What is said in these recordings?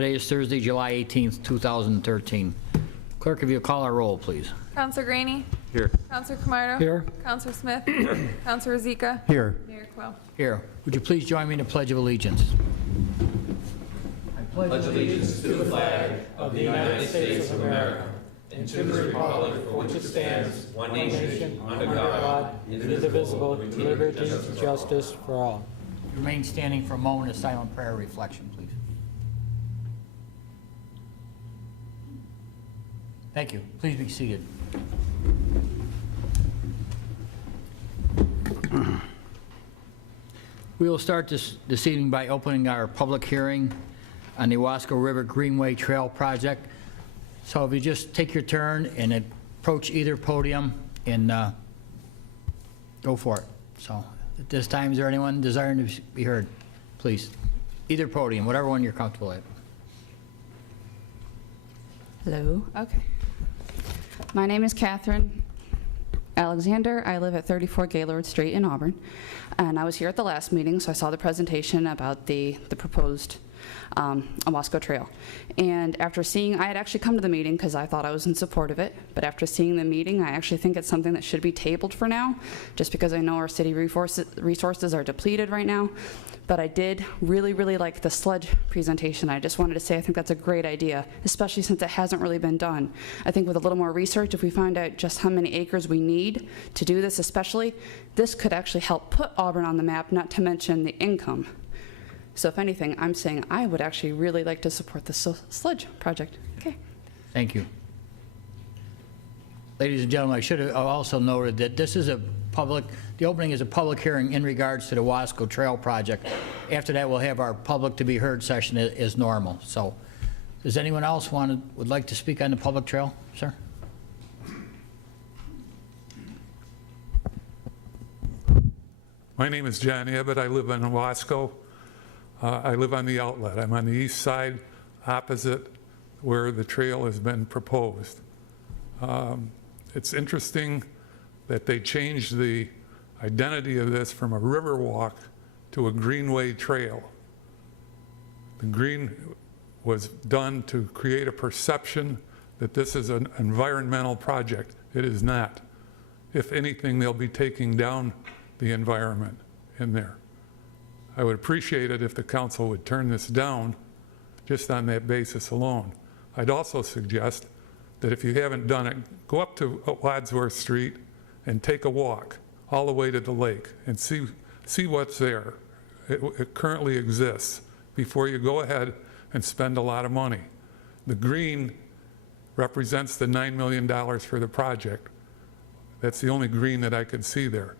Today is Thursday, July 18th, 2013. Clerk, if you'll call our roll, please. Counselor Graney? Here. Counselor Camardo? Here. Counselor Smith? Counselor Zika? Here. Mayor Quill. Here. Would you please join me in the Pledge of Allegiance? Pledge allegiance to the flag of the United States of America and to the republic for which it stands, one nation, under God, indivisible, with liberty and justice for all. Remain standing for a moment of silent prayer reflection, please. Thank you. Please be seated. We will start this evening by opening our public hearing on the Owasco River Greenway Trail project. So if you just take your turn and approach either podium and go for it. So at this time, is there anyone desiring to be heard? Please, either podium, whatever one you're comfortable at. Hello. Okay. My name is Catherine Alexander. I live at 34 Gaylord Street in Auburn. And I was here at the last meeting, so I saw the presentation about the proposed Owasco Trail. And after seeing, I had actually come to the meeting because I thought I was in support of it, but after seeing the meeting, I actually think it's something that should be tabled for now, just because I know our city resources are depleted right now. But I did really, really like the sludge presentation. I just wanted to say I think that's a great idea, especially since it hasn't really been done. I think with a little more research, if we find out just how many acres we need to do this especially, this could actually help put Auburn on the map, not to mention the income. So if anything, I'm saying I would actually really like to support the sludge project. Okay. Thank you. Ladies and gentlemen, I should have also noted that this is the opening is a public hearing in regards to the Owasco Trail project. After that, we'll have our public to be heard session as normal. So does anyone else would like to speak on the public trail, sir? My name is John Abbott. I live in Owasco. I live on the outlet. I'm on the east side, opposite where the trail has been proposed. It's interesting that they changed the identity of this from a river walk to a greenway trail. The green was done to create a perception that this is an environmental project. It is not. If anything, they'll be taking down the environment in there. I would appreciate it if the council would turn this down just on that basis alone. I'd also suggest that if you haven't done it, go up to Wadsworth Street and take a walk all the way to the lake and see what's there. It currently exists before you go ahead and spend a lot of money. The green represents the $9 million for the project. That's the only green that I could see there,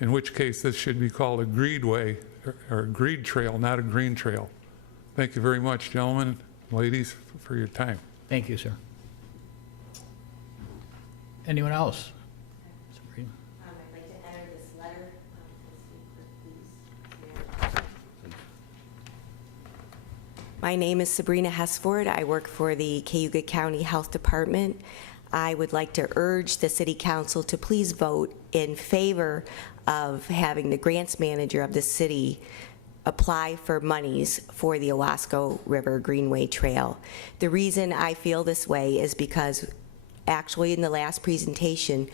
in which case this should be called a greedway or a greed trail, not a green trail. Thank you very much, gentlemen, ladies, for your time. Thank you, sir. Anyone else? I'd like to enter this letter. Please. My name is Sabrina Hesford. I work for the Cayuga County Health Department. I would like to urge the City Council to please vote in favor of having the grants manager of the city apply for monies for the Owasco River Greenway Trail. The reason I feel this way is because actually in the last presentation,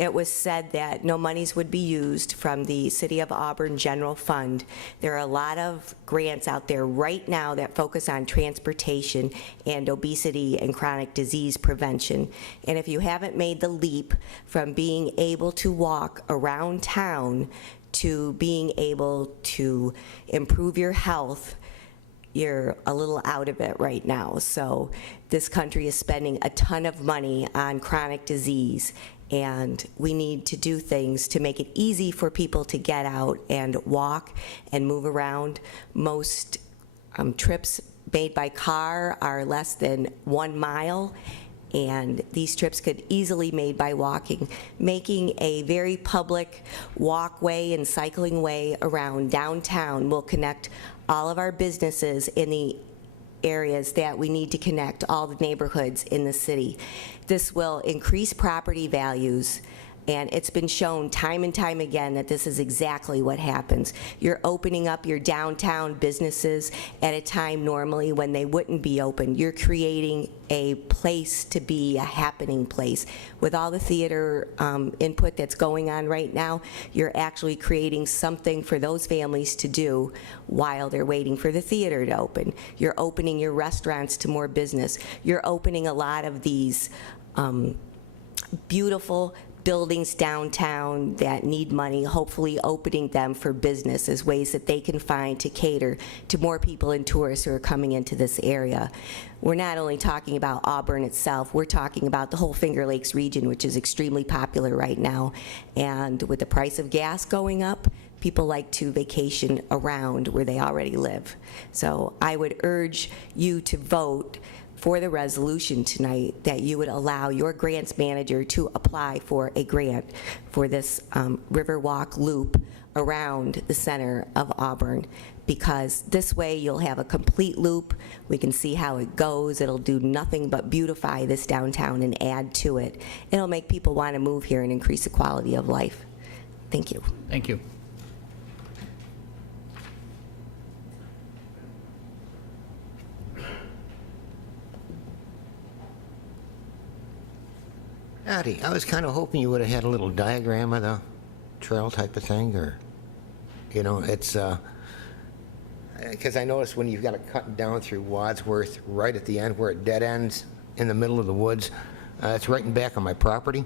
it was said that no monies would be used from the City of Auburn General Fund. There are a lot of grants out there right now that focus on transportation and obesity and chronic disease prevention. And if you haven't made the leap from being able to walk around town to being able to improve your health, you're a little out of it right now. So this country is spending a ton of money on chronic disease, and we need to do things to make it easy for people to get out and walk and move around. Most trips made by car are less than 1 mile, and these trips could easily be made by walking. Making a very public walkway and cycling way around downtown will connect all of our businesses in the areas that we need to connect, all the neighborhoods in the city. This will increase property values And it's been shown time and time again that this is exactly what happens. You're opening up your downtown businesses at a time normally when they wouldn't be open. You're creating a place to be a happening place. With all the theater input that's going on right now, you're actually creating something for those families to do while they're waiting for the theater to open. You're opening your restaurants to more business. You're opening a lot of these beautiful buildings downtown that need money, hopefully opening them for business as ways that they can find to cater to more people and tourists who are coming into this area. We're not only talking about Auburn itself, we're talking about the whole Finger Lakes region, which is extremely popular right now. And with the price of gas going up, people like to vacation around where they already live. So I would urge you to vote for the resolution tonight that you would allow your grants manager to apply for a grant for this Riverwalk loop around the center of Auburn, because this way you'll have a complete loop. We can see how it goes. It'll do nothing but beautify this downtown and add to it. It'll make people want to move here and increase the quality of life. Thank you. Thank you. Howdy. I was kind of hoping you would have had a little diagram of the trail type of thing, or, you know, it's, because I noticed when you've got it cut down through Wadsworth, right at the end where it dead ends in the middle of the woods, it's right in back on my property.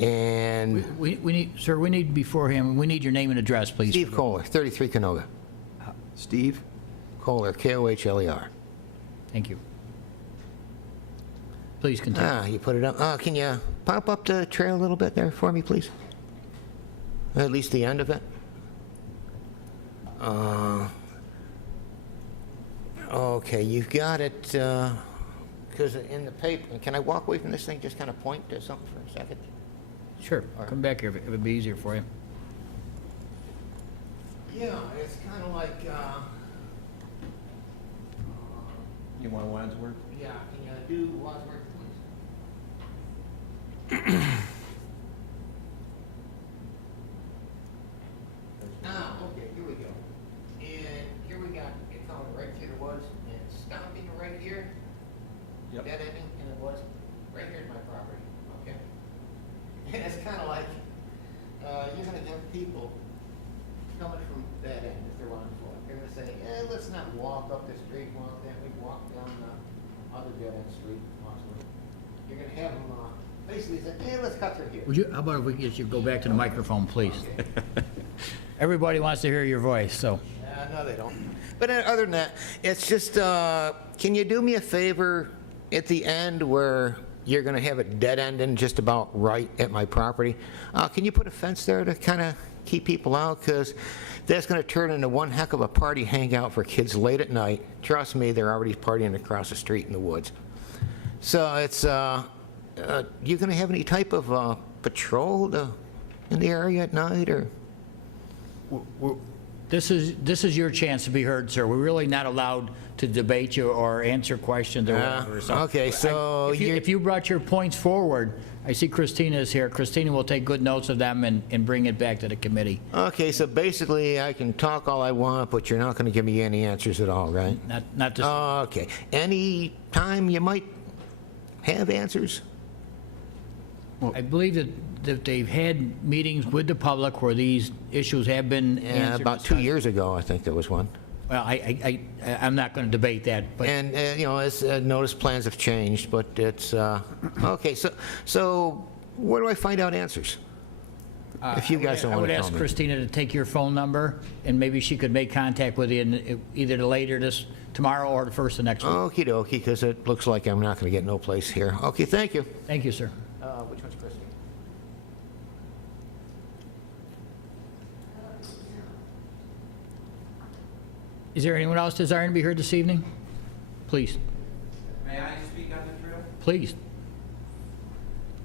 And We need, sir, we need beforehand, we need your name and address, please. Steve Kohler, 33 Canoga. Steve? Kohler, Kohler. Thank you. Please continue. You put it up. Can you pop up the trail a little bit there for me, please? At least the end of it. Okay, you've got it, because in the paper, can I walk away from this thing, just kind of point to something for a second? Sure, come back here if it'd be easier for you. Yeah, it's kind of like, You want Wadsworth? yeah, can you do Wadsworth, please? Okay, here we go. And here we got it coming right through the woods and stopping right here. Yep. Dead ending in the woods. Right here is my property, okay? And it's kind of like, you're going to have people coming from that end if they're on foot. They're going to say, let's not walk up this street, walk that, we walk down the other dead end street, Wadsworth. You're going to have them basically say, let's cut through here. Would you, how about if we get you to go back to the microphone, please? Everybody wants to hear your voice, so. No, they don't. But other than that, it's just, can you do me a favor at the end where you're going to have it dead ending just about right at my property? Can you put a fence there to kind of keep people out? Because that's going to turn into one heck of a party hangout for kids late at night. Trust me, they're already partying across the street in the woods. So it's, you going to have any type of patrol in the area at night, or? This is your chance to be heard, sir. We're really not allowed to debate you or answer questions or whatever. So okay, so if you brought your points forward, I see Christina is here. Christina will take good notes of them and bring it back to the committee. Okay, so basically I can talk all I want, but you're not going to give me any answers at all, right? Not this. Okay. Any time you might have answers? I believe that they've had meetings with the public where these issues have been Yeah, answered. about 2 years ago, I think there was one. Well, I'm not going to debate that, but And, you know, as notice plans have changed, but it's, okay, so where do I find out answers? If you guys don't I want would to tell ask me. Christina to take your phone number, and maybe she could make contact with you in either later tomorrow or the first of next week. Okie dokie, because it looks like I'm not going to get no place here. Okay, thank you. Thank you, sir. Which one's Christine? Is there anyone else desiring to be heard this evening? Please, May I speak on the trail? please.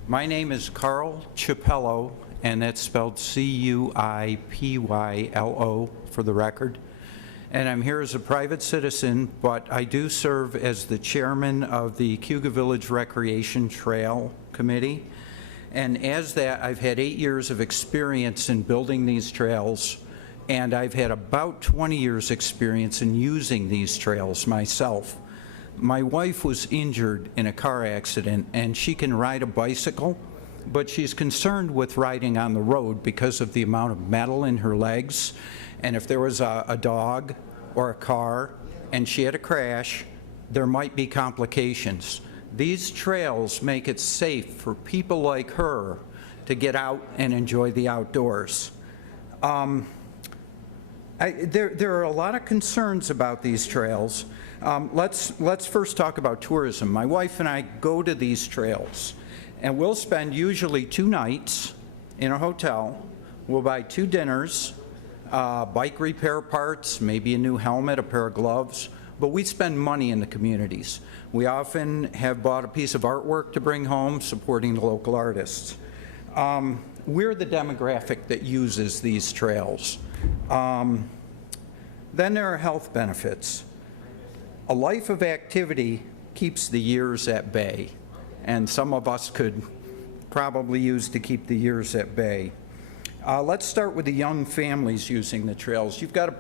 My name is Carl Chipello, and that's spelled Cuipylo for the record. And I'm here as a private citizen, but I do serve as the chairman of the Cayuga Village Recreation Trail Committee. And as that, I've had 8 years of experience in building these trails, and I've had about 20 years' experience in using these trails myself. My wife was injured in a car accident, and she can ride a bicycle, but she's concerned with riding on the road because of the amount of metal in her legs. And if there was a dog or a car and she had a crash, there might be complications. These trails make it safe for people like her to get out and enjoy the outdoors. There are a lot of concerns about these trails. Let's first talk about tourism. My wife and I go to these trails, and we'll spend usually 2 nights in a hotel. We'll buy 2 dinners, bike repair parts, maybe a new helmet, a pair of gloves, but we spend money in the communities. We often have bought a piece of artwork to bring home, supporting the local artists. We're the demographic that uses these trails. Then there are health benefits. A life of activity keeps the years at bay, and some of us could probably use to keep the years at bay. Let's start with the young families using the trails. You've got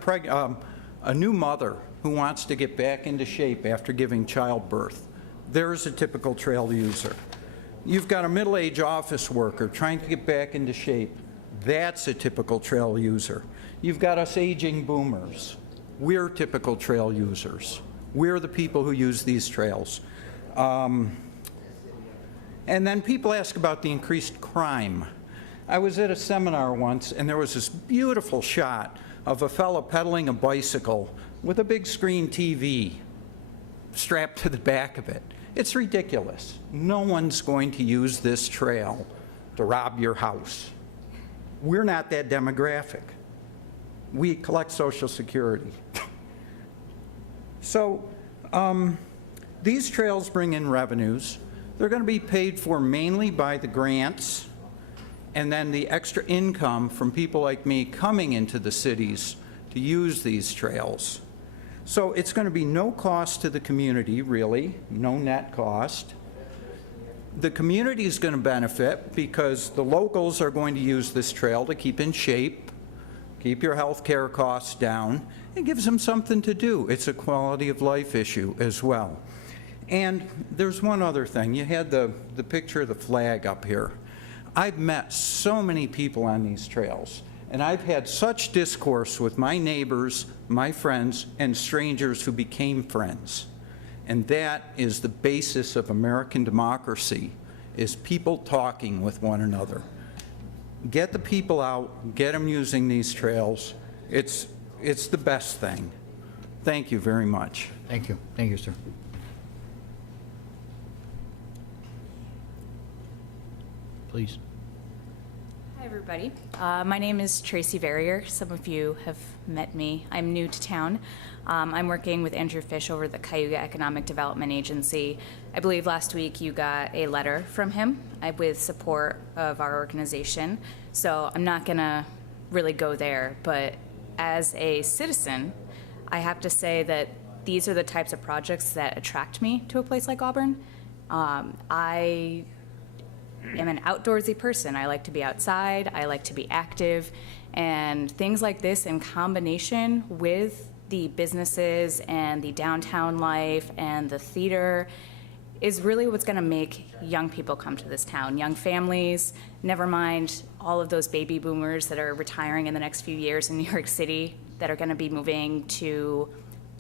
a new mother who wants to get back into shape after giving childbirth. There's a typical trail user. You've got a middle-aged office worker trying to get back into shape. That's a typical trail user. You've got us aging boomers. We're typical trail users. We're the people who use these trails. And then people ask about the increased crime. I was at a seminar once, and there was this beautiful shot of a fellow pedaling a bicycle with a big screen TV strapped to the back of it. It's ridiculous. No one's going to use this trail to rob your house. We're not that demographic. We collect Social Security. So these trails bring in revenues. They're going to be paid for mainly by the grants and then the extra income from people like me coming into the cities to use these trails. So it's going to be no cost to the community, really, no net cost. The community is going to benefit because the locals are going to use this trail to keep in shape, keep your health care costs down. It gives them something to do. It's a quality of life issue as well. And there's one other thing. You had the picture of the flag up here. I've met so many people on these trails, and I've had such discourse with my neighbors, my friends, and strangers who became friends. And that is the basis of American democracy, is people talking with one another. Get the people out, get them using these trails. It's the best thing. Thank you very much. Thank you. Thank you, sir. Please. Hi, everybody. My name is Tracy Verrier. Some of you have met me. I'm new to town. I'm working with Andrew Fish over at the Cayuga Economic Development Agency. I believe last week you got a letter from him with support of our organization. So I'm not going to really go there, but as a citizen, I have to say that these are the types of projects that attract me to a place like Auburn. I am an outdoorsy person. I like to be outside, I like to be active, and things like this in combination with the businesses and the downtown life and the theater is really what's going to make young people come to this town. Young families, never mind all of those baby boomers that are retiring in the next few years in New York City that are going to be moving to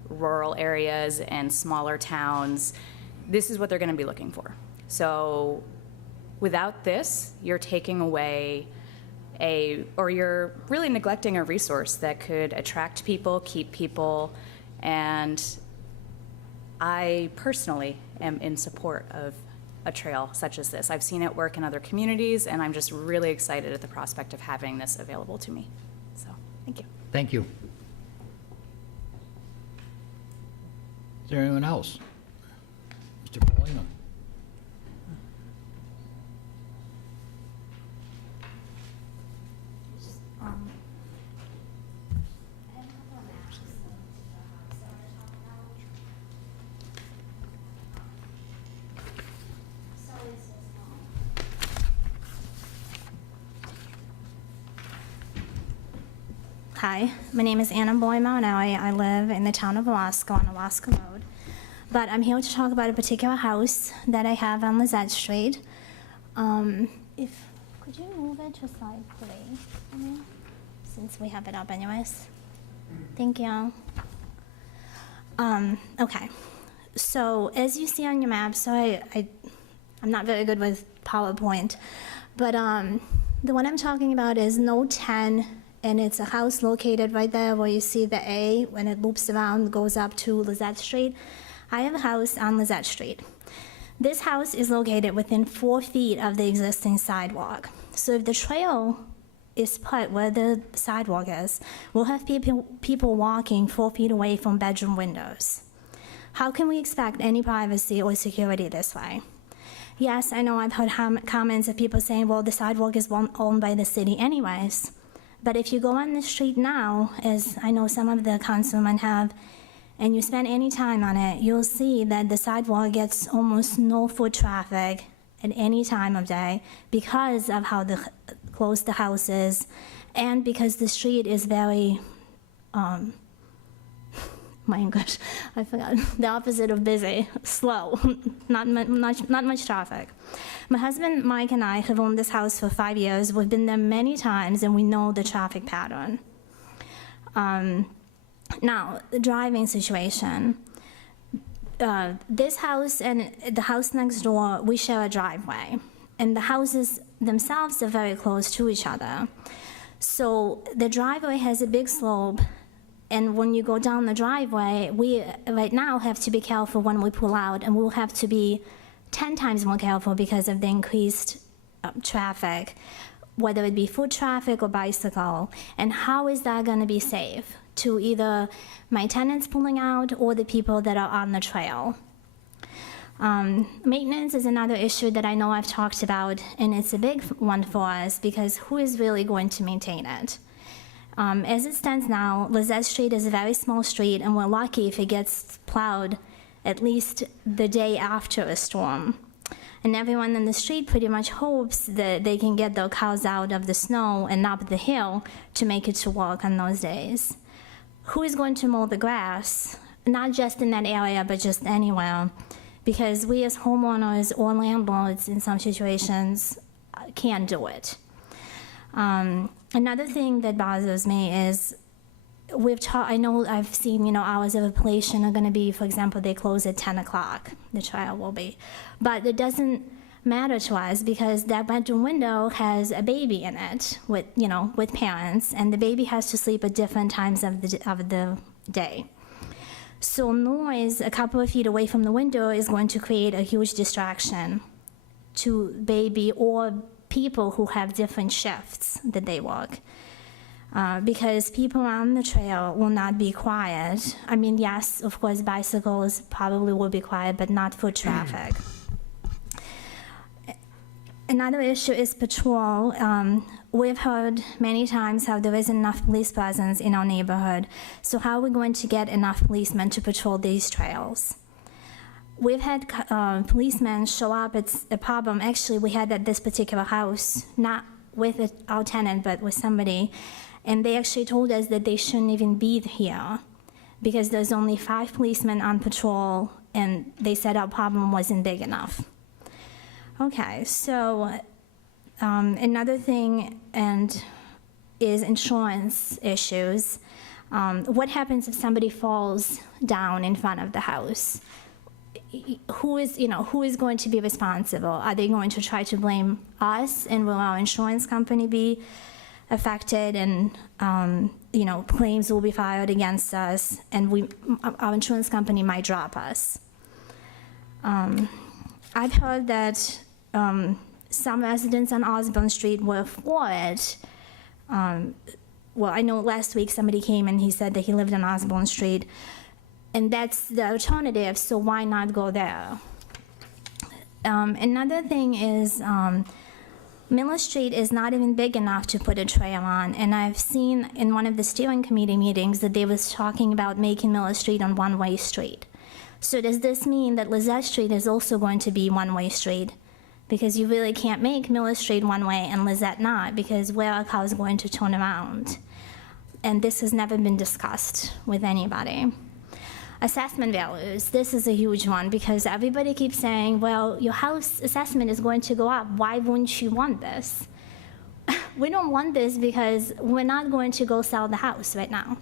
rural areas and smaller towns. This is what they're going to be looking for. So without this, you're taking away or you're really neglecting a resource that could attract people, keep people, and I personally am in support of a trail such as this. I've seen it work in other communities, and I'm just really excited at the prospect of having this available to me. So, thank you. Thank you. Is there anyone else? Mr. Paulino. Hi, my name is Anna Boima, and I live in the town of Owasco on Owasco Road. But I'm here to talk about a particular house that I have on Lizette Street. Could you move it to slide 3, for me? Since we have it up anyways. Thank you. Okay. So as you see on your map, so I'm not very good with PowerPoint, but the one I'm talking about is Note 10, and it's a house located right there where you see the A, when it loops around, goes up to Lizette Street. I have a house on Lizette Street. This house is located within 4 feet of the existing sidewalk. So if the trail is put where the sidewalk is, we'll have people walking 4 feet away from bedroom windows. How can we expect any privacy or security this way? Yes, I know I've heard comments of people saying, well, the sidewalk is owned by the city anyways. But if you go on the street now, as I know some of the councilmen have, and you spend any time on it, you'll see that the sidewalk gets almost no foot traffic at any time of day because of how close the house is, and because the street is very, my English, I forgot, the opposite of busy, slow, not much traffic. My husband, Mike, and I have owned this house for 5 years. We've been there many times, and we know the traffic pattern. Now, the driving situation. This house and the house next door, we share a driveway, and the houses themselves are very close to each other. So the driveway has a big slope, and when you go down the driveway, we right now have to be careful when we pull out, and we'll have to be 10 times more careful because of the increased traffic, whether it be foot traffic or bicycle. And how is that going to be safe to either my tenants pulling out or the people that are on the trail? Maintenance is another issue that I know I've talked about, and it's a big one for us because who is really going to maintain it? As it stands now, Lizette Street is a very small street, and we're lucky if it gets plowed at least the day after a storm. And everyone in the street pretty much hopes that they can get their cars out of the snow and up the hill to make it to work on those days. Who is going to mow the grass? Not just in that area, but just anywhere. Because we as homeowners or landlords in some situations can't do it. Another thing that bothers me is I know I've seen, hours of operation are going to be, for example, they close at 10 o'clock, the trial will be. But it doesn't matter to us because that bedroom window has a baby in it with parents, and the baby has to sleep at different times of the day. So noise a couple of feet away from the window is going to create a huge distraction to baby or people who have different shifts that they work. Because people on the trail will not be quiet. I mean, yes, of course, bicycles probably will be quiet, but not foot traffic. Another issue is patrol. We've heard many times how there isn't enough police presence in our neighborhood. So how are we going to get enough policemen to patrol these trails? We've had policemen show up. It's a problem. Actually, we had at this particular house, not with our tenant, but with somebody. And they actually told us that they shouldn't even be here because there's only 5 policemen on patrol, and they said our problem wasn't big enough. Okay, so another thing is insurance issues. What happens if somebody falls down in front of the house? Who is going to be responsible? Are they going to try to blame us, and will our insurance company be affected, and claims will be filed against us, and our insurance company might drop us? I've heard that some residents on Osborne Street were for it. Well, I know last week somebody came and he said that he lived on Osborne Street, and that's the alternative, so why not go there? Another thing is Miller Street is not even big enough to put a trail on, and I've seen in one of the steering committee meetings that they was talking about making Miller Street a one-way street. So does this mean that Lizette Street is also going to be one-way street? Because you really can't make Miller Street one way and Lizette not, because where are cars going to turn around? and this has never been discussed with anybody. Assessment values, this is a huge one because everybody keeps saying, well, your house assessment is going to go up. Why wouldn't you want this? We don't want this because we're not going to go sell the house right now.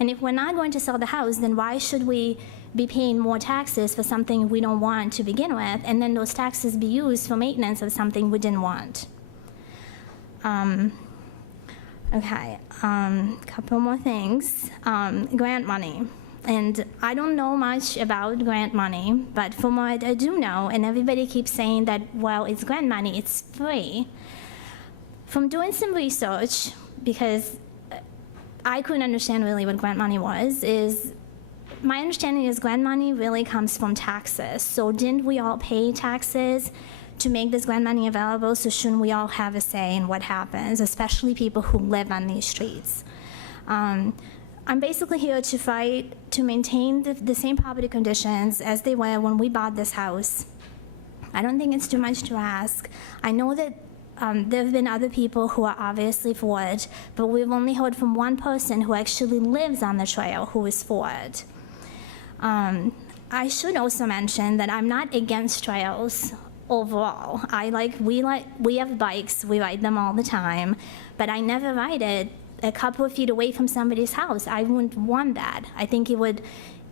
And if we're not going to sell the house, then why should we be paying more taxes for something we don't want to begin with, and then those taxes be used for maintenance of something we didn't want? Couple more things. Grant money. And I don't know much about grant money, but from what I do know, and everybody keeps saying that, well, it's grant money, it's free. From doing some research, because I couldn't understand really what grant money was, is my understanding is grant money really comes from taxes. So didn't we all pay taxes to make this grant money available? So shouldn't we all have a say in what happens, especially people who live on these streets? I'm basically here to fight to maintain the same property conditions as they were when we bought this house. I don't think it's too much to ask. I know that there have been other people who are obviously for it, but we've only heard from one person who actually lives on the trail who is for it. I should also mention that I'm not against trails overall. We have bikes, we ride them all the time, but I never ride it a couple of feet away from somebody's house. I wouldn't want that. I think it would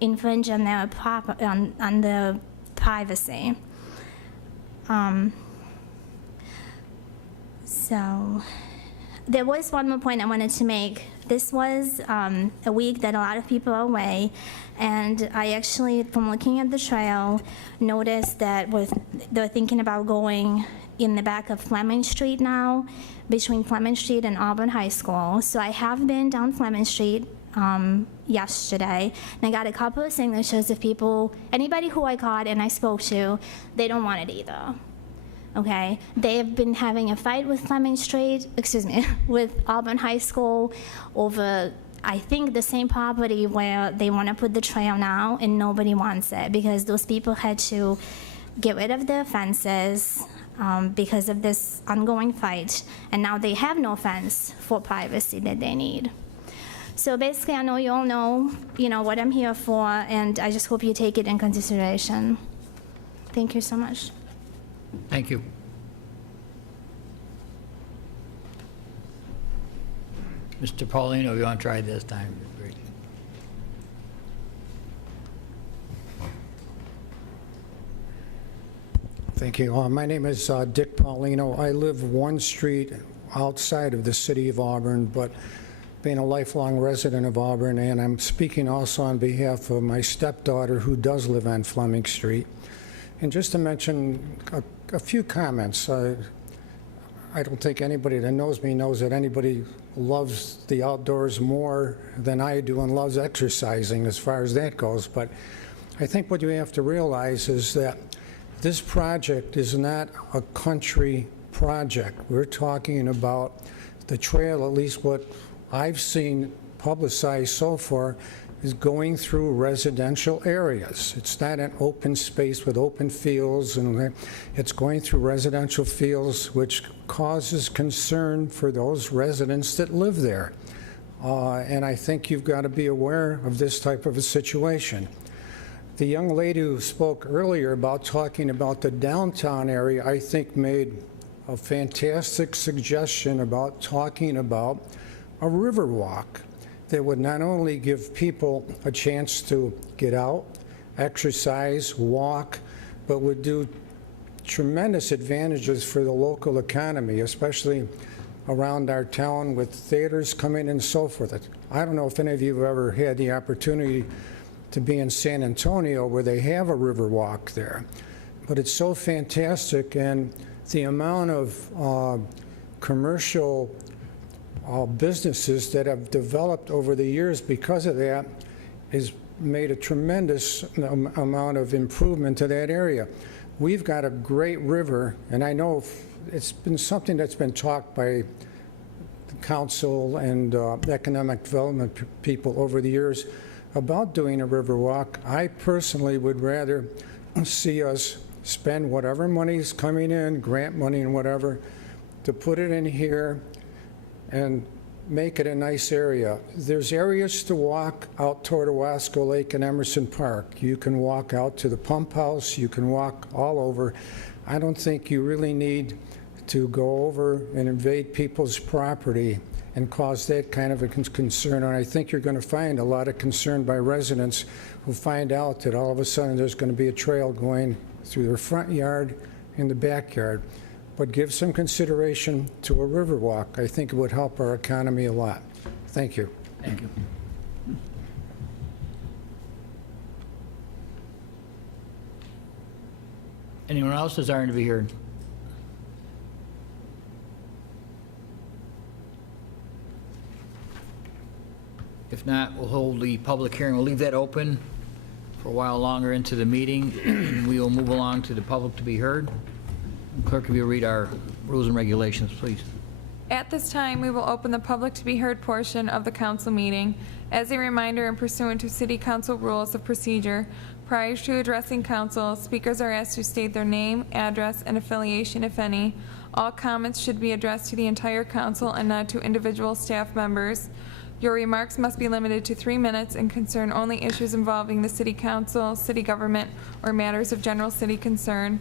infringe on their on their privacy. So there was one more point I wanted to make. This was a week that a lot of people are away, and I actually, from looking at the trail, noticed that they're thinking about going in the back of Fleming Street now, between Fleming Street and Auburn High School. So I have been down Fleming Street yesterday, and I got a couple of signatures of people, anybody who I caught and I spoke to, they don't want it either. Okay, they have been having a fight with Fleming Street, with Auburn High School over, I think, the same property where they want to put the trail now, and nobody wants it because those people had to get rid of their fences because of this ongoing fight, and now they have no fence for privacy that they need. So basically, I know you all know, what I'm here for, and I just hope you take it in consideration. Thank you so much. Thank you. Mr. Paulino, you want to try this time? Great. Thank you. My name is Dick Paulino. I live one street outside of the city of Auburn, but being a lifelong resident of Auburn, and I'm speaking also on behalf of my stepdaughter who does live on Fleming Street. And just to mention a few comments, I don't think anybody that knows me knows that anybody loves the outdoors more than I do and loves exercising as far as that goes. But I think what you have to realize is that this project is not a country project. We're talking about the trail, at least what I've seen publicized so far, is going through residential areas. It's not an open space with open fields, and it's going through residential fields, which causes concern for those residents that live there. And I think you've got to be aware of this type of a situation. The young lady who spoke earlier about talking about the downtown area, I think made a fantastic suggestion about talking about a river walk that would not only give people a chance to get out, exercise, walk, but would do tremendous advantages for the local economy, especially around our town with theaters coming and so forth. I don't know if any of you have ever had the opportunity to be in San Antonio where they have a river walk there, but it's so fantastic, and the amount of commercial businesses that have developed over the years because of that has made a tremendous amount of improvement to that area. We've got a great river, and I know it's been something that's been talked by the council and economic development people over the years about doing a river walk. I personally would rather see us spend whatever money's coming in, grant money and whatever, to put it in here and make it a nice area. There's areas to walk out toward Owasco Lake and Emerson Park. You can walk out to the pump house, you can walk all over. I don't think you really need to go over and invade people's property and cause that kind of a concern. And I think you're going to find a lot of concern by residents who find out that all of a sudden there's going to be a trail going through their front yard and the backyard. But give some consideration to a river walk. I think it would help our economy a lot. Thank you. Thank you. Anyone else desiring to be heard? If not, we'll hold the public hearing. We'll leave that open for a while longer into the meeting, and we will move along to the public to be heard. Clerk, if you'll read our rules and regulations, please. At this time, we will open the public to be heard portion of the council meeting. As a reminder and pursuant to City Council rules of procedure, prior to addressing council, speakers are asked to state their name, address, and affiliation, if any. All comments should be addressed to the entire council and not to individual staff members. Your remarks must be limited to 3 minutes and concern only issues involving the city council, city government, or matters of general city concern.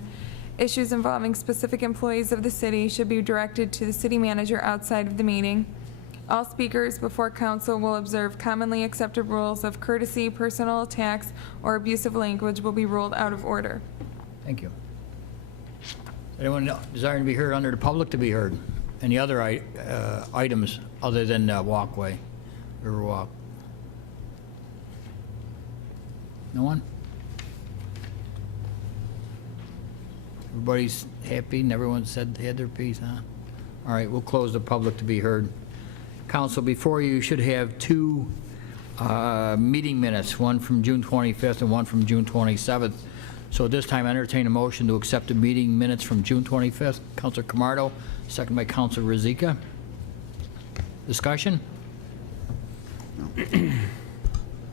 Issues involving specific employees of the city should be directed to the city manager outside of the meeting. All speakers before council will observe commonly accepted rules of courtesy. Personal attacks or abusive language will be ruled out of order. Thank you. Anyone desiring to be heard under the public to be heard? Any other items other than walkway, river walk? No one? Everybody's happy and everyone said they had their piece, huh? All right, we'll close the public to be heard. Council, before you should have 2 meeting minutes, one from June 25th and one from June 27th. So at this time, I entertain a motion to accept the meeting minutes from June 25th. Councilor Camardo, second by Councilor Rizika. Discussion?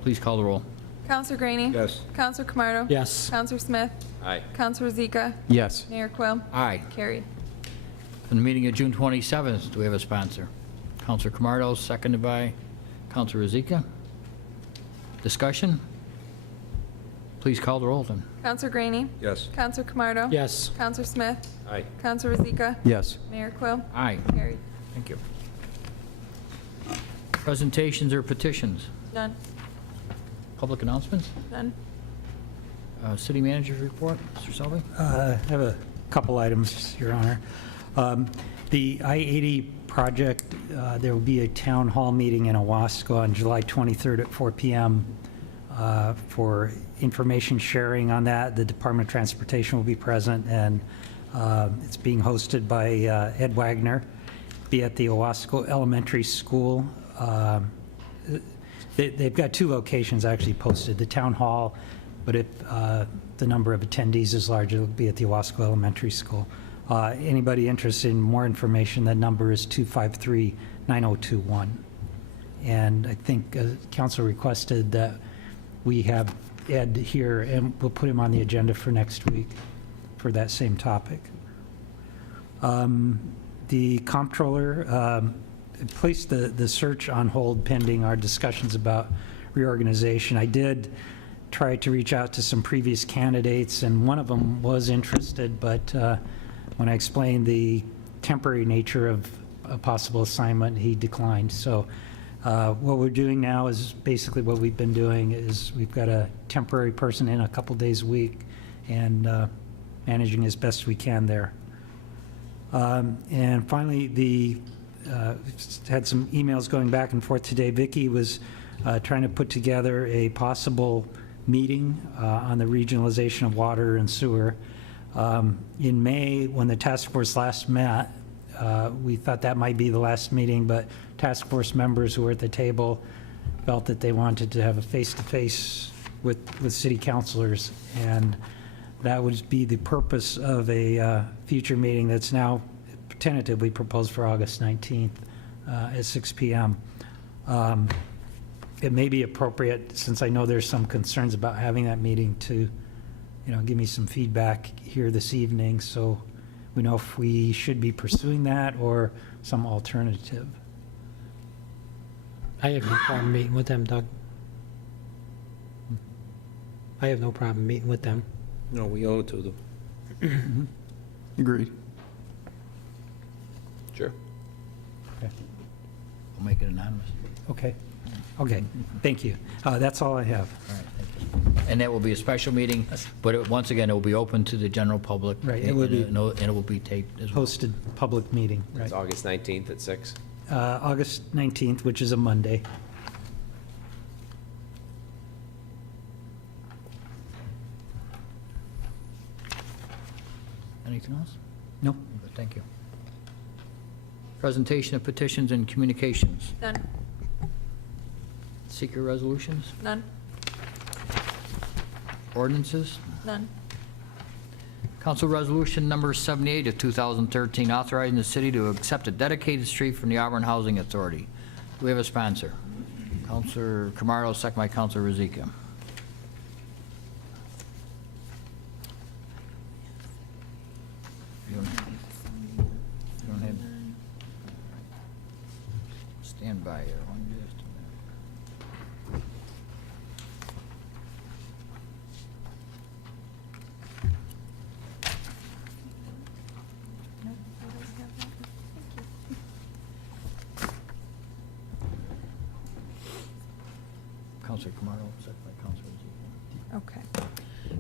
Please call the roll. Counselor Graney? Yes. Counselor Camardo? Yes. Counselor Smith? Aye. Counselor Zika? Yes. Mayor Quill? Aye. Carried. From the meeting of June 27th, do we have a sponsor? Councilor Camardo, seconded by Councilor Rizika. Discussion? Please call the roll then. Counselor Graney? Yes. Counselor Camardo? Yes. Counselor Smith? Aye. Counselor Zika? Yes. Mayor Quill? Aye. Carried. Thank you. Presentations or petitions? None. Public announcements? None. City manager's report, Mr. Selby? I have a couple items, Your Honor. The I-80 project, there will be a town hall meeting in Owasco on July 23rd at 4 p.m. For information sharing on that. The Department of Transportation will be present, and it's being hosted by Ed Wagner. Be at the Owasco Elementary School. They've got 2 locations actually posted, the town hall, but if the number of attendees is large, it'll be at the Owasco Elementary School. Anybody interested in more information, that number is 253-9021. And I think council requested that we have Ed here, and we'll put him on the agenda for next week for that same topic. The comptroller placed the search on hold pending our discussions about reorganization. I did try to reach out to some previous candidates, and one of them was interested, but when I explained the temporary nature of a possible assignment, he declined. So what we're doing now is basically what we've been doing is we've got a temporary person in a couple days a week and managing as best we can there. And finally, had some emails going back and forth today. Vicki was trying to put together a possible meeting on the regionalization of water and sewer. In May, when the task force last met, we thought that might be the last meeting, but task force members who were at the table felt that they wanted to have a face-to-face with city councilors, and that would be the purpose of a future meeting that's now tentatively proposed for August 19th at 6 p.m. It may be appropriate, since I know there's some concerns about having that meeting, to give me some feedback here this evening so we know if we should be pursuing that or some alternative. I have no problem meeting with them, Doug. I have no problem meeting with them. No, we owe it to them. Agreed. Sure. I'll make it anonymous. Okay. Okay, thank you. That's all I have. All right, thank you. And that will be a special meeting, but once again, it will be open to the general public. Right, it will be- And it will be taped as well. Posted public meeting, right. It's August 19th at 6. August 19th, which is a Monday. Anything else? No? Good, thank you. Presentation of petitions and communications. None. Seeker resolutions, None. ordinances. None. Council Resolution Number 78 of 2013, authorizing the city to accept a dedicated street from the Auburn Housing Authority. Do we have a sponsor? Councilor Camardo, second by Councilor Rozika. You don't have... Stand by here. Just a minute. Councilor Camardo, second by Councilor Rozika. Okay.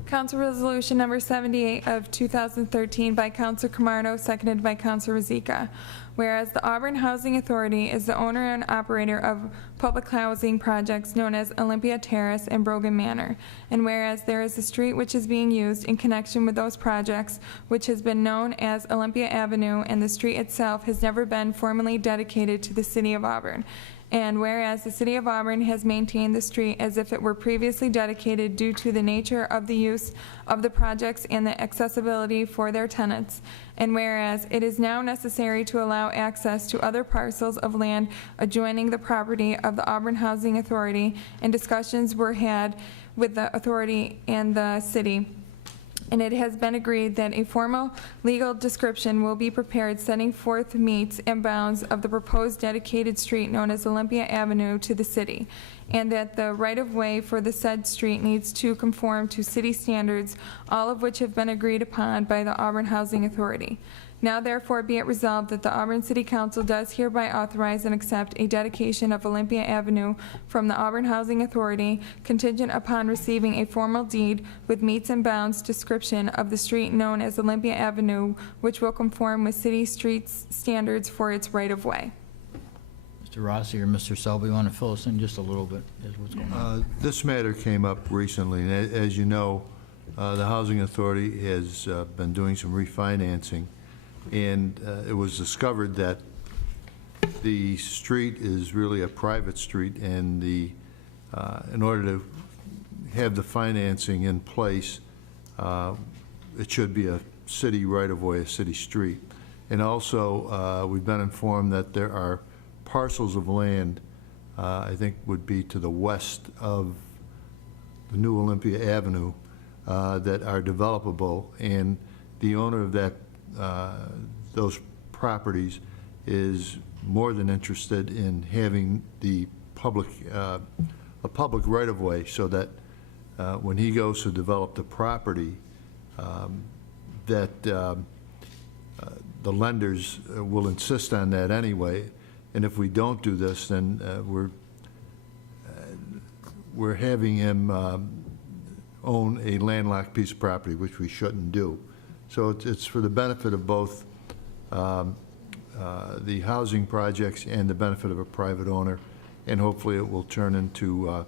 Council Resolution Number 78 of 2013 by Councilor Camardo, seconded by Councilor Rozika. Whereas the Auburn Housing Authority is the owner and operator of public housing projects known as Olympia Terrace and Brogan Manor, and whereas there is a street which is being used in connection with those projects which has been known as Olympia Avenue, and the street itself has never been formally dedicated to the city of Auburn. And whereas the City of Auburn has maintained the street as if it were previously dedicated due to the nature of the use of the projects and the accessibility for their tenants. And whereas it is now necessary to allow access to other parcels of land adjoining the property of the Auburn Housing Authority, and discussions were had with the authority and the city. And it has been agreed that a formal legal description will be prepared setting forth metes and bounds of the proposed dedicated street known as Olympia Avenue to the city, and that the right-of-way for the said street needs to conform to city standards, all of which have been agreed upon by the Auburn Housing Authority. Now therefore be it resolved that the Auburn City Council does hereby authorize and accept a dedication of Olympia Avenue from the Auburn Housing Authority, contingent upon receiving a formal deed with metes and bounds description of the street known as Olympia Avenue, which will conform with city streets standards for its right-of-way. Mr. Rossi or Mr. Selby, you want to fill us in just a little bit as what's going on? This matter came up recently, and as you know, the Housing Authority has been doing some refinancing, and it was discovered that the street is really a private street, and in order to have the financing in place, it should be a city right-of-way, a city street. And also, we've been informed that there are parcels of land, I think would be to the west of the new Olympia Avenue, that are developable, and the owner of that those properties is more than interested in having the public a public right-of-way, so that when he goes to develop the property, that the lenders will insist on that anyway. And if we don't do this, then we're having him own a landlocked piece of property, which we shouldn't do. So it's for the benefit of both the housing projects and the benefit of a private owner, and hopefully it will turn into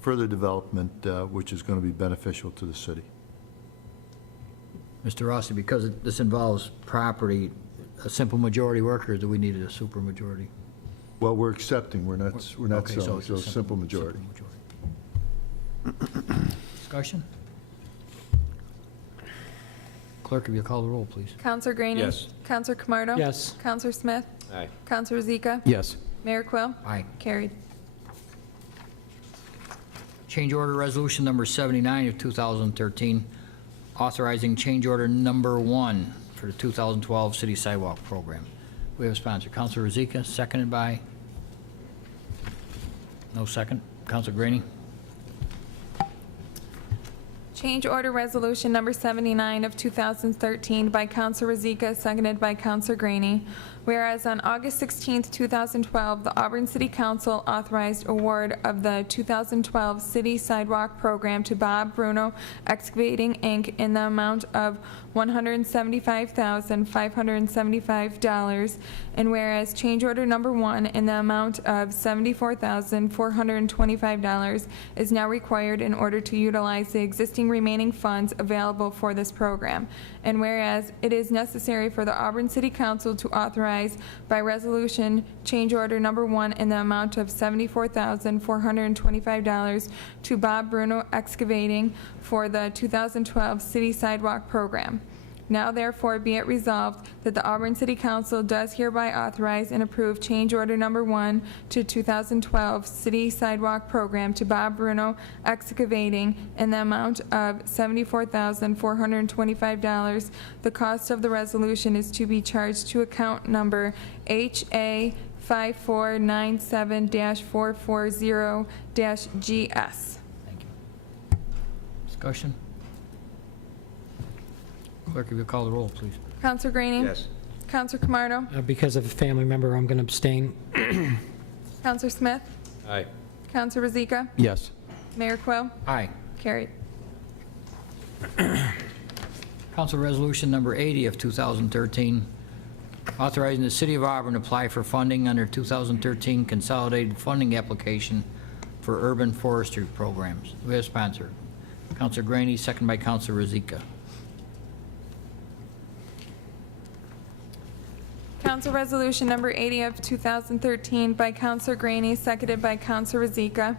further development, which is going to be beneficial to the city. Mr. Rossi, because this involves property, a simple majority worker, do we need a supermajority? Well, we're accepting, we're not Okay, selling, it's so a simple majority. Discussion? Clerk, if you call the roll, please. Counselor Graney? Yes. Counselor Camardo? Yes. Counselor Smith? Aye. Counselor Rozika? Yes. Mayor Quill? Aye. Carried. Change order resolution number 79 of 2013, authorizing change order number 1 for the 2012 city sidewalk program. We have a sponsor, Councilor Rozika, seconded by No second. Council Greenie? Change order resolution number 79 of 2013 by Council Rozika, seconded by Council Greenie. Whereas on August 16, 2012, the Auburn City Council authorized award of the 2012 City Sidewalk Program to Bob Bruno Excavating, Inc. in the amount of $175,575. And whereas change order number 1 in the amount of $74,425 is now required in order to utilize the existing remaining funds available for this program. And whereas it is necessary for the Auburn City Council to authorize by resolution change order number 1 in the amount of $74,425 to Bob Bruno Excavating for the 2012 City Sidewalk Program. Now therefore be it resolved that the Auburn City Council does hereby authorize and approve change order number 1 to 2012 City Sidewalk Program to Bob Bruno Excavating in the amount of $74,425. The cost of the resolution is to be charged to account number HA 5497-440-GS. Thank you. Discussion? Clerk, if you call the roll, please. Counselor Greenie? Yes. Counselor Camardo? Because of a family member, I'm going to abstain. Counselor Smith? Aye. Counselor Rozika? Yes. Mayor Quill? Aye. Carried. Council Resolution Number 80 of 2013, authorizing the City of Auburn to apply for funding under 2013 Consolidated Funding Application for Urban Forestry Programs. We have a sponsor. Councilor Greenie, second by Councilor Rozika. Council Resolution Number 80 of 2013 by Councilor Greenie, seconded by Councilor Rozika.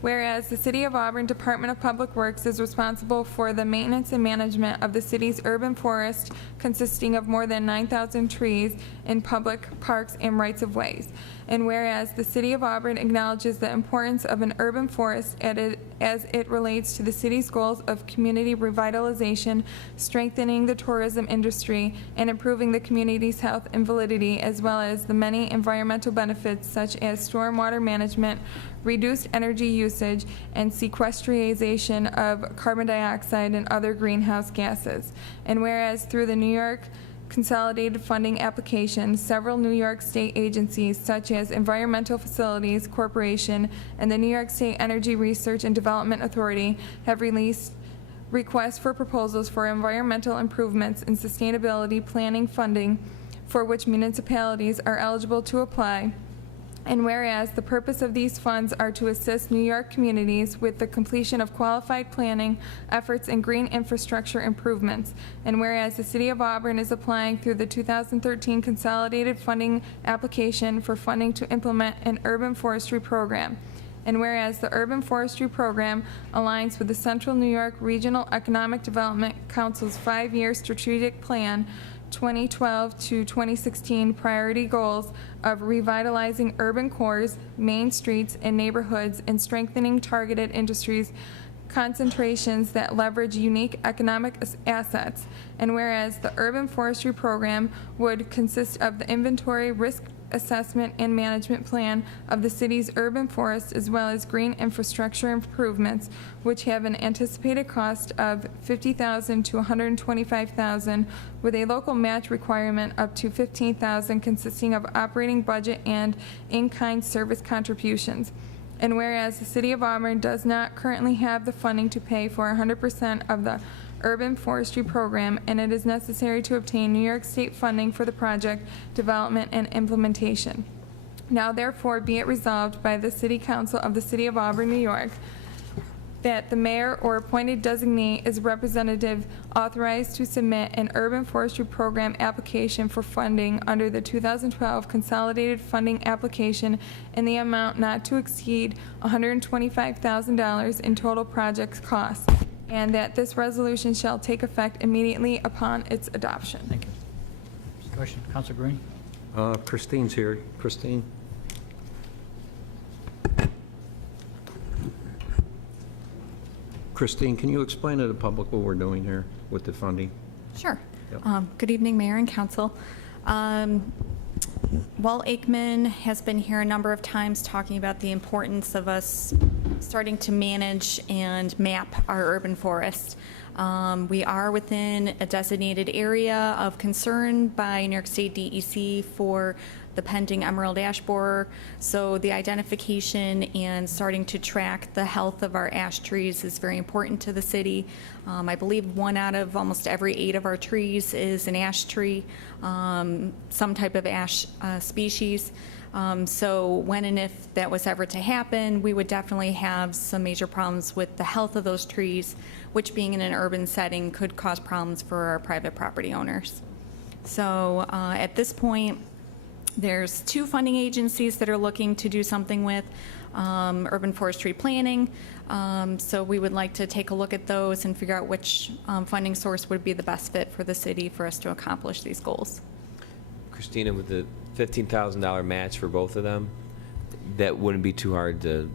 Whereas the City of Auburn Department of Public Works is responsible for the maintenance and management of the city's urban forest consisting of more than 9,000 trees in public parks and rights-of-ways. And whereas the City of Auburn acknowledges the importance of an urban forest as it relates to the city's goals of community revitalization, strengthening the tourism industry, and improving the community's health and validity, as well as the many environmental benefits such as stormwater management, reduced energy usage, and sequestration of carbon dioxide and other greenhouse gases. And whereas through the New York Consolidated Funding Application, several New York State agencies such as Environmental Facilities Corporation and the New York State Energy Research and Development Authority have released requests for proposals for environmental improvements and sustainability planning funding for which municipalities are eligible to apply. And whereas the purpose of these funds are to assist New York communities with the completion of qualified planning efforts and green infrastructure improvements. And whereas the City of Auburn is applying through the 2013 Consolidated Funding Application for funding to implement an urban forestry program. And whereas the Urban Forestry Program aligns with the Central New York Regional Economic Development Council's 5-year strategic plan 2012 to 2016 priority goals of revitalizing urban cores, main streets, and neighborhoods, and strengthening targeted industries concentrations that leverage unique economic assets. And whereas the urban forestry program would consist of the inventory, risk assessment, and management plan of the city's urban forest, as well as green infrastructure improvements, which have an anticipated cost of $50,000 to $125,000, with a local match requirement up to $15,000, consisting of operating budget and in-kind service contributions. And whereas the City of Auburn does not currently have the funding to pay for 100% of the urban forestry program, and it is necessary to obtain New York State funding for the project development and implementation. Now therefore be it resolved by the City Council of the City of Auburn, New York, that the mayor or appointed designee is representative authorized to submit an urban forestry program application for funding under the 2012 Consolidated Funding Application in the amount not to exceed $125,000 in total project costs, and that this resolution shall take effect immediately upon its adoption. Thank you. Discussion, Councilor Green? Christine's here. Christine? Christine, can you explain to the public what we're doing here with the funding? Sure. Yep. Good evening, Mayor and Council. Walt Aikman has been here a number of times talking about the importance of us starting to manage and map our urban forest. We are within a designated area of concern by New York State DEC for the pending emerald ash borer. So the identification and starting to track the health of our ash trees is very important to the city. I believe 1 out of almost every 8 of our trees is an ash tree, some type of ash species. So when and if that was ever to happen, we would definitely have some major problems with the health of those trees, which being in an urban setting could cause problems for our private property owners. So at this point, there's 2 funding agencies that are looking to do something with urban forestry planning. So we would like to take a look at those and figure out which funding source would be the best fit for the city for us to accomplish these goals. Christina, with the $15,000 match for both of them, that wouldn't be too hard to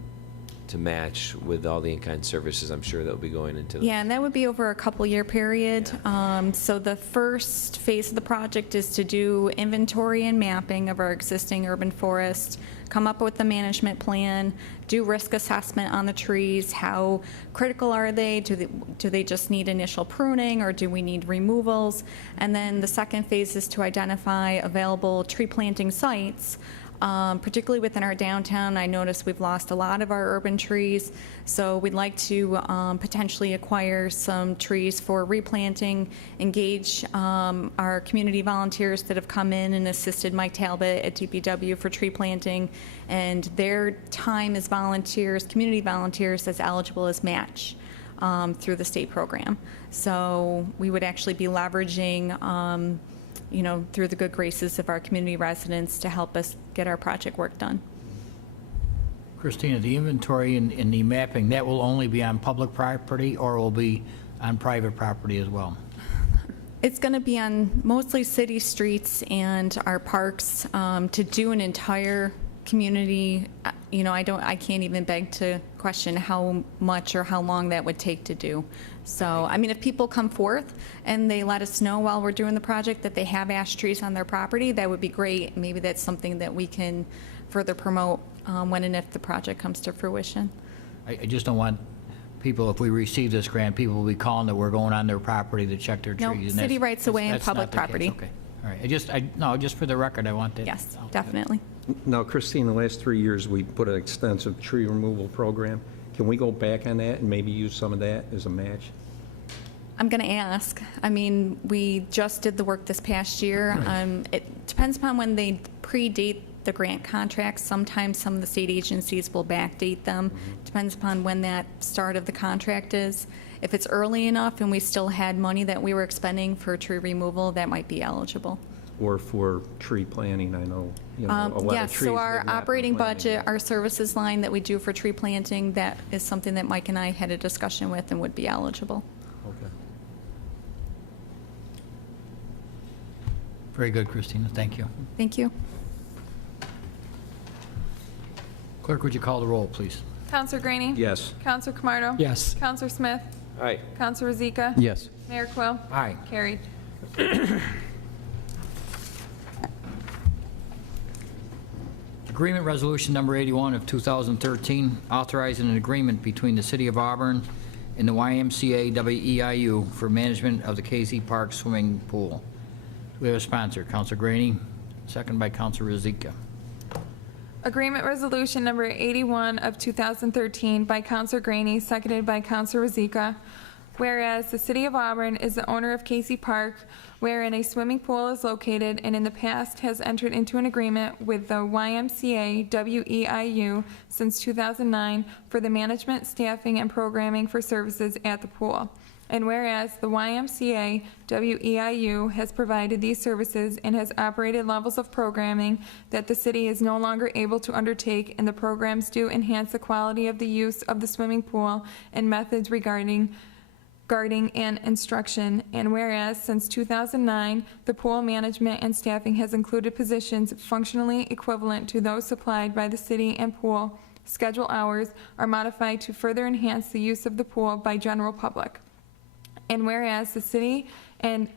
match with all the in-kind services I'm sure that will be going into. Yeah, and that would be over a couple-year period. So the first phase of the project is to do inventory and mapping of our existing urban forest, come up with the management plan, do risk assessment on the trees. How critical are they? Do they just need initial pruning, or do we need removals? And then the second phase is to identify available tree planting sites. Particularly within our downtown, I noticed we've lost a lot of our urban trees, so we'd like to potentially acquire some trees for replanting, engage our community volunteers that have come in and assisted Mike Talbot at DPW for tree planting, and their time as volunteers, community volunteers, as eligible as match through the state program. So we would actually be leveraging through the good graces of our community residents to help us get our project work done. Christina, the inventory and the mapping, that will only be on public property or will be on private property as well? It's going to be on mostly city streets and our parks. To do an entire community, I can't even beg to question how much or how long that would take to do. So, I mean, if people come forth and they let us know while we're doing the project that they have ash trees on their property, that would be great. Maybe that's something that we can further promote when and if the project comes to fruition. I just don't want people, if we receive this grant, people will be calling that we're going on their property to check their trees. No, and city that's- rights away in that's public not the case. property. Okay, all right. No, just for the record, I want that. Yes, definitely. Now, Christine, the last 3 years, we put an extensive tree removal program. Can we go back on that and maybe use some of that as a match? I'm going to ask. I mean, we just did the work this past year. It depends upon when they predate the grant contracts. Sometimes some of the state agencies will backdate them. Depends upon when that start of the contract is. If it's early enough and we still had money that we were expending for tree removal, that might be eligible. Or for tree planting, I know, a lot of Yes, trees so have our not been operating planted budget, yet. our services line that we do for tree planting, that is something that Mike and I had a discussion with and would be eligible. Okay. Very good, Christina, thank you. Thank you. Clerk, would you call the roll, please? Counselor Graney? Yes. Counselor Camardo? Yes. Counselor Smith? Aye. Counselor Rozika? Yes. Mayor Quill? Aye. Carried. Agreement Resolution Number 81 of 2013, authorizing an agreement between the City of Auburn and the YMCA WEIU for management of the KZ Park swimming pool. We have a sponsor, Counselor Graney, second by Counselor Rozika. Agreement Resolution Number 81 of 2013 by Counselor Graney, seconded by Counselor Rozika. Whereas the City of Auburn is the owner of Casey Park, wherein a swimming pool is located, and in the past has entered into an agreement with the YMCA WEIU since 2009 for the management, staffing, and programming for services at the pool. And whereas the YMCA WEIU has provided these services and has operated levels of programming that the city is no longer able to undertake, and the programs do enhance the quality of the use of the swimming pool and methods regarding guarding and instruction. And whereas since 2009, the pool management and staffing has included positions functionally equivalent to those supplied by the city, and pool schedule hours are modified to further enhance the use of the pool by general public. And whereas the city and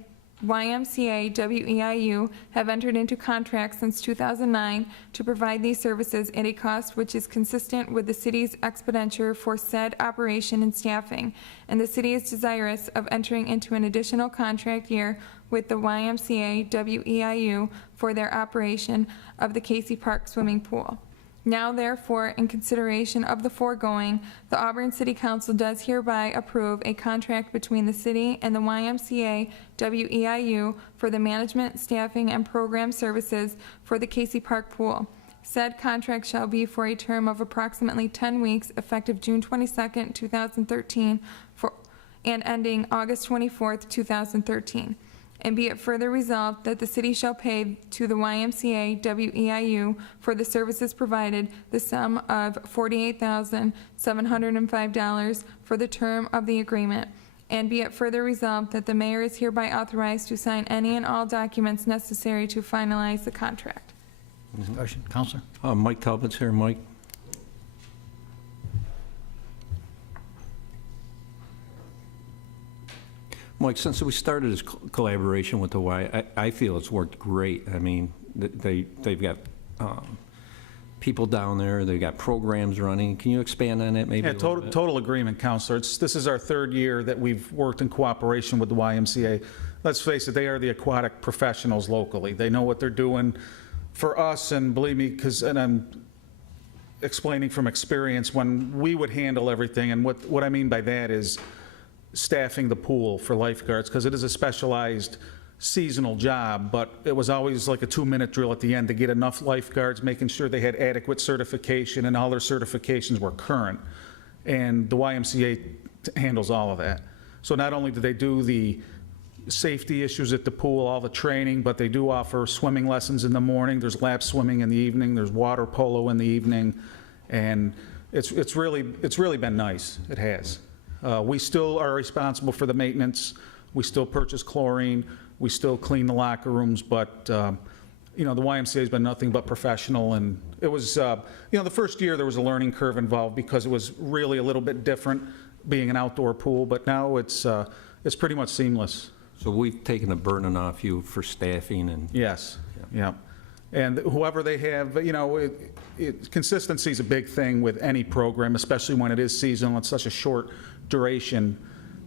YMCA, WEIU have entered into contracts since 2009 to provide these services at a cost which is consistent with the city's expenditure for said operation and staffing, and the city is desirous of entering into an additional contract year with the YMCA, WEIU for their operation of the Casey Park swimming pool. Now therefore, in consideration of the foregoing, the Auburn City Council does hereby approve a contract between the city and the YMCA WEIU for the management, staffing, and program services for the Casey Park pool. Said contract shall be for a term of approximately 10 weeks, effective June 22nd, 2013, and ending August 24th, 2013. And be it further resolved that the city shall pay to the YMCA WEIU for the services provided the sum of $48,705 for the term of the agreement. And be it further resolved that the mayor is hereby authorized to sign any and all documents necessary to finalize the contract. Discussion, Counselor? Mike Talbot's here. Mike? Mike, since we started this collaboration with the Y, I feel it's worked great. I mean, they've got people down there, they've got programs running. Can you expand on that maybe? Yeah, total agreement, Counselor. This is our third year that we've worked in cooperation with the YMCA. Let's face it, they are the aquatic professionals locally. They know what they're doing for us, and believe me, and I'm explaining from experience, when we would handle everything, and what I mean by that is staffing the pool for lifeguards, because it is a specialized seasonal job, but it was always like a 2-minute drill at the end to get enough lifeguards, making sure they had adequate certification and all their certifications were current. And the YMCA handles all of that. So not only do they do the safety issues at the pool, all the training, but they do offer swimming lessons in the morning. There's lap swimming in the evening. There's water polo in the evening. And it's really been nice. It has. We still are responsible for the maintenance. We still purchase chlorine. We still clean the locker rooms, but the YMCA has been nothing but professional. And it was, the first year there was a learning curve involved because it was really a little bit different being an outdoor pool, but now it's pretty much seamless. So we've taken a burden off you for staffing and... Yes, yeah. And whoever they have, consistency is a big thing with any program, especially when it is seasonal. It's such a short duration,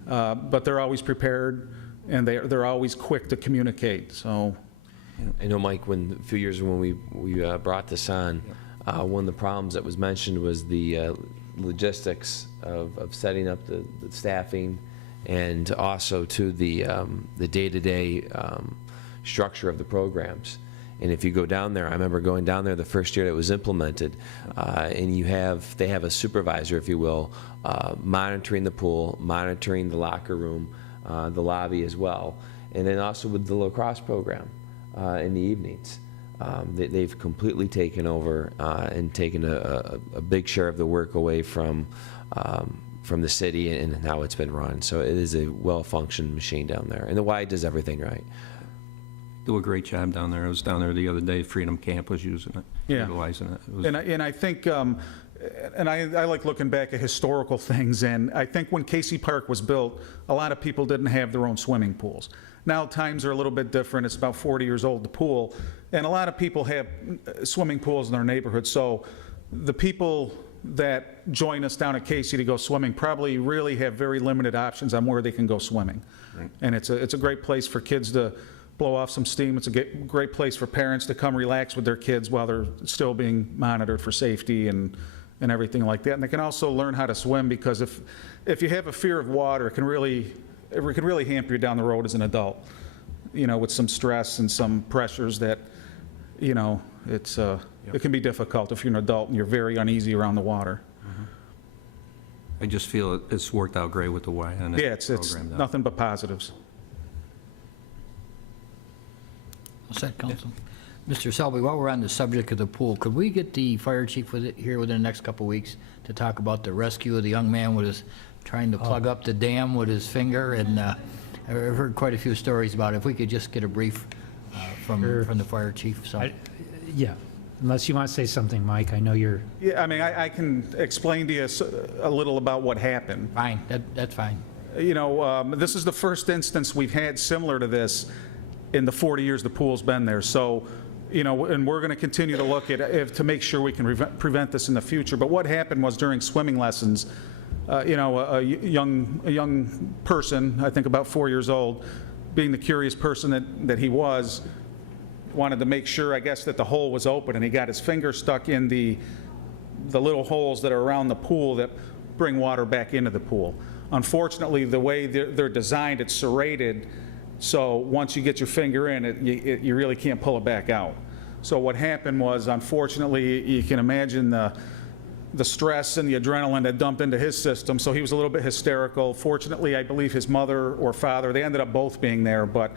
but they're always prepared, and they're always quick to communicate. So, I know, Mike, a few years when we brought this on, one of the problems that was mentioned was the logistics of setting up the staffing, and also to the day-to-day structure of the programs. And if you go down there, I remember going down there the first year that it was implemented, and they have a supervisor, if you will, monitoring the pool, monitoring the locker room, the lobby as well, and then also with the lacrosse program in the evenings. They've completely taken over and taken a big share of the work away from the city and how it's been run. So it is a well-functioned machine down there, and the Y does everything right. Do a great job down there. I was down there the other day. Freedom Camp was using it, utilizing it. And I think, and I like looking back at historical things, and I think when Casey Park was built, a lot of people didn't have their own swimming pools. Now times are a little bit different. It's about 40 years old, the pool, and a lot of people have swimming pools in their neighborhood. So the people that join us down at Casey to go swimming probably really have very limited options on where they can go swimming. Right. And it's a great place for kids to blow off some steam. It's a great place for parents to come relax with their kids while they're still being monitored for safety and everything like that. And they can also learn how to swim, because if you have a fear of water, it can really hamper you down the road as an adult, with some stress and some pressures that, it can be difficult if you're an adult and you're very uneasy around the water. I just feel it's worked out great with the Y on that it's nothing but positives. What's that, Council? Mr. Selby, while we're on the subject of the pool, could we get the fire chief here within the next couple of weeks to talk about the rescue of the young man trying to plug up the dam with his finger? And I've heard quite a few stories about it. If we could just get a brief from the fire chief. So. Yeah, unless you want to say something, Mike. I know you're... Yeah, I mean, I can explain to you a little about what happened. Fine, that's fine. This is the first instance we've had similar to this in the 40 years the pool's been there. So, and we're going to continue to look at it to make sure we can prevent this in the future. But what happened was during swimming lessons, a young person, I think about 4 years old, being the curious person that he was, wanted to make sure, I guess, that the hole was open, and he got his finger stuck in the little holes that are around the pool that bring water back into the pool. Unfortunately, the way they're designed, it's serrated, so once you get your finger in, you really can't pull it back out. So what happened was, unfortunately, you can imagine the stress and the adrenaline that dumped into his system, so he was a little bit hysterical. Fortunately, I believe his mother or father, they ended up both being there, but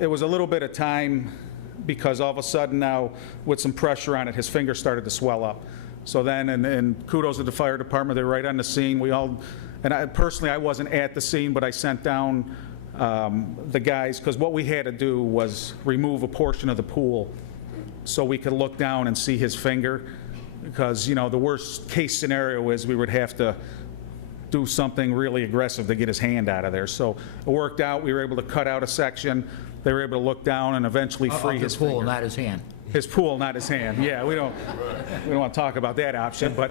it was a little bit of time because all of a sudden now, with some pressure on it, his finger started to swell up. So then, and kudos to the fire department, they're right on the scene. Personally, I wasn't at the scene, but I sent down the guys, because what we had to do was remove a portion of the pool so we could look down and see his finger, because, the worst case scenario is we would have to do something really aggressive to get his hand out of there. So it worked out. We were able to cut out a section. They were able to look down and eventually free his pool, finger. not his hand. His pool, not his hand. Yeah, we don't want to talk about that option, but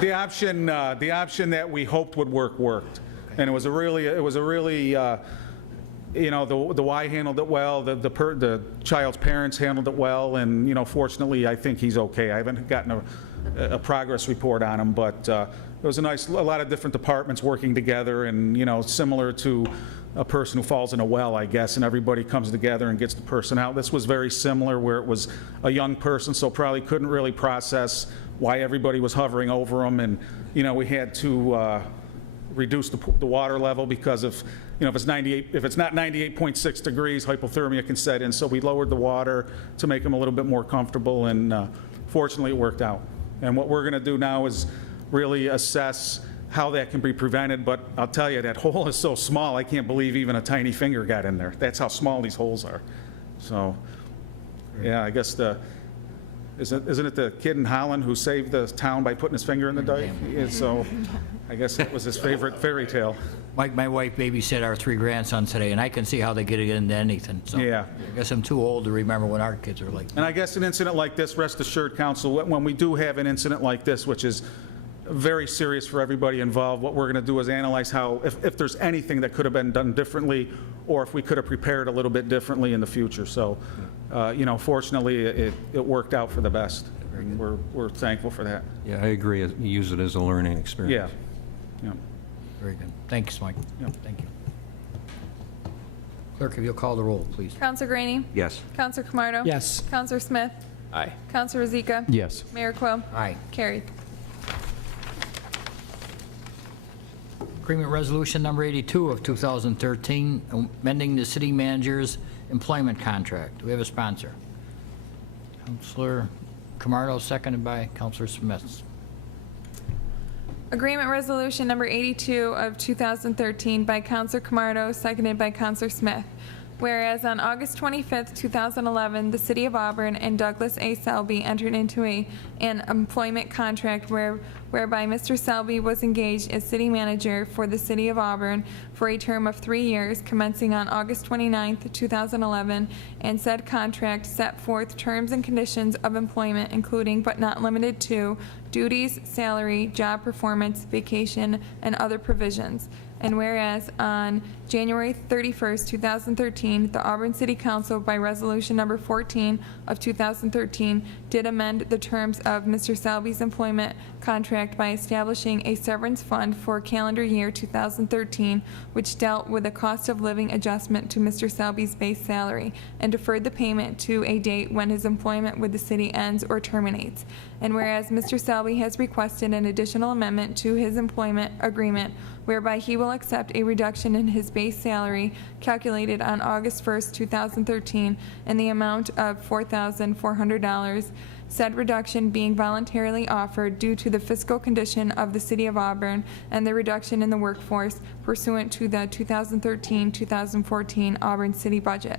the option that we hoped would worked, and it was a really the Y handled it well, the child's parents handled it well, and fortunately, I think he's okay. I haven't gotten a progress report on him, but it was a lot of different departments working together, and similar to a person who falls in a well, I guess, and everybody comes together and gets the person out. This was very similar, where it was a young person, so probably couldn't really process why everybody was hovering over him, and we had to reduce the water level, because if it's not 98.6 degrees, hypothermia can set in. So we lowered the water to make him a little bit more comfortable, and fortunately it worked out. And what we're going to do now is really assess how that can be prevented, but I'll tell you, that hole is so small, I can't believe even a tiny finger got in there. That's how small these holes are. So, yeah, I guess isn't it the kid in Holland who saved the town by putting his finger in the dike? Yeah, so I guess that was his favorite fairy tale. Mike, my wife babysat our 3 grandsons today, and I can see how they get into anything. So Yeah. I guess I'm too old to remember when our kids were like. And I guess an incident like this, rest assured, Council, when we do have an incident like this, which is very serious for everybody involved, what we're going to do is analyze how, if there's anything that could have been done differently, or if we could have prepared a little bit differently in the future. So, fortunately, it worked out for the best. We're thankful for that. Yeah, I agree. Use it as a learning experience. Yeah. Very good. Thanks, Mike. Yeah. Thank you. Clerk, if you'll call the roll, please. Counselor Graney? Yes. Counselor Camardo? Yes. Counselor Smith? Aye. Counselor Rozika? Yes. Mayor Quill? Aye. Carried. Agreement Resolution Number 82 of 2013, amending the city manager's employment contract. Do we have a sponsor? Counselor Camardo, seconded by Counselor Smith. Agreement Resolution Number 82 of 2013 by Counselor Camardo, seconded by Counselor Smith. Whereas on August 25th, 2011, the City of Auburn and Douglas A. Selby entered into an employment contract whereby Mr. Selby was engaged as city manager for the City of Auburn for a term of 3 years, commencing on August 29th, 2011, and said contract set forth terms and conditions of employment, including but not limited to duties, salary, job performance, vacation, and other provisions. And whereas on January 31st, 2013, the Auburn City Council, by Resolution Number 14 of 2013, did amend the terms of Mr. Selby's employment contract by establishing a severance fund for calendar year 2013, which dealt with a cost of living adjustment to Mr. Selby's base salary, and deferred the payment to a date when his employment with the city ends or terminates. And whereas Mr. Selby has requested an additional amendment to his employment agreement whereby he will accept a reduction in his base salary calculated on August 1st, 2013 in the amount of $4,400, said reduction being voluntarily offered due to the fiscal condition of the City of Auburn and the reduction in the workforce pursuant to the 2013-2014 Auburn City budget.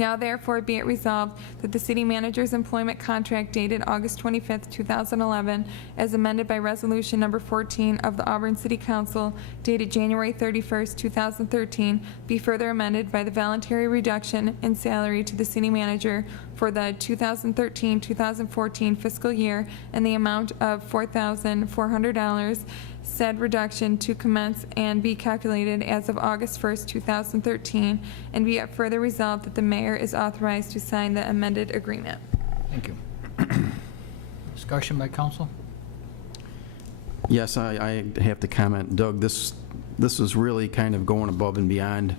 Now therefore be it resolved that the city manager's employment contract dated August 25th, 2011, as amended by resolution number 14 of the Auburn City Council dated January 31st, 2013, be further amended by the voluntary reduction in salary to the city manager for the 2013-2014 fiscal year in the amount of $4,400, said reduction to commence and be calculated as of August 1st, 2013, and be it further resolved that the mayor is authorized to sign the amended agreement. Thank you. Discussion by council? Yes, I have to comment, Doug, this is really kind of going above and beyond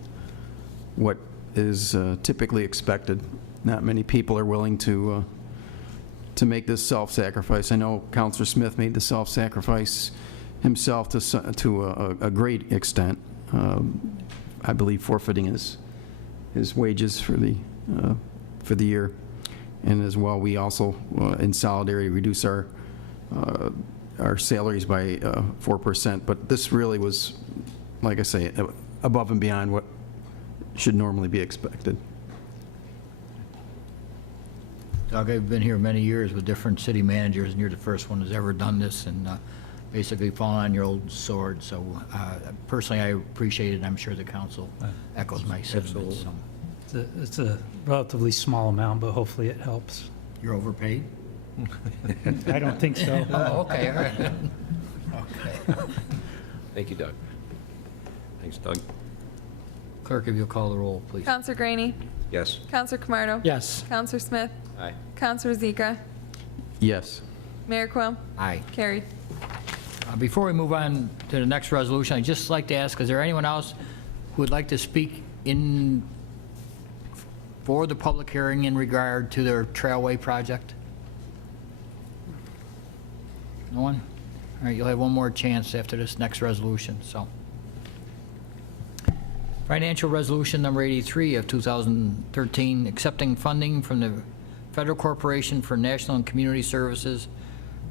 what is typically expected. Not many people are willing to make this self-sacrifice. I know Councilor Smith made the self-sacrifice himself to a great extent, I believe forfeiting his wages for the year. And as well, we also, in solidarity, reduce our salaries by 4%. But this really was, like I say, above and beyond what should normally be expected. Doug, I've been here many years with different city managers, and you're the first one who's ever done this, and basically fallen on your old sword. So personally, I appreciate it, and I'm sure the council echoes my sentiments. So. It's a relatively small amount, but hopefully it helps. You're overpaid? I don't think so. Oh, okay, all right. Okay. Thank you, Doug. Thanks, Doug. Clerk, if you'll call the roll, please. Counselor Graney? Yes. Counselor Camardo? Yes. Counselor Smith? Aye. Counselor Zika? Yes. Mayor Quill? Aye. Carried. Before we move on to the next resolution, I'd just like to ask, is there anyone else who would like to speak for the public hearing in regard to their Trailway project? No one? All right, you'll have one more chance after this next resolution, so. Financial Resolution Number 83 of 2013, accepting funding from the Federal Corporation for National and Community Services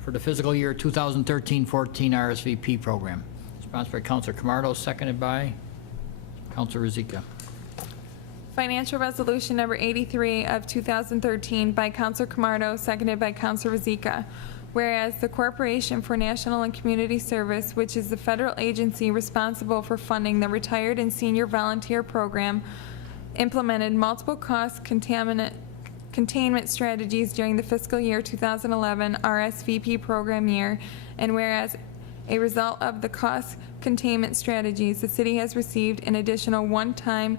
for the fiscal year 2013-14 RSVP program. Sponsored by Councilor Camardo, seconded by Councilor Rizika. Financial Resolution Number 83 of 2013 by Councilor Camardo, seconded by Councilor Rizika. Whereas the Corporation for National and Community Service, which is the federal agency responsible for funding the Retired and Senior Volunteer Program, implemented multiple cost containment strategies during the fiscal year 2011 RSVP program year, and whereas a result of the cost containment strategies, the city has received an additional one-time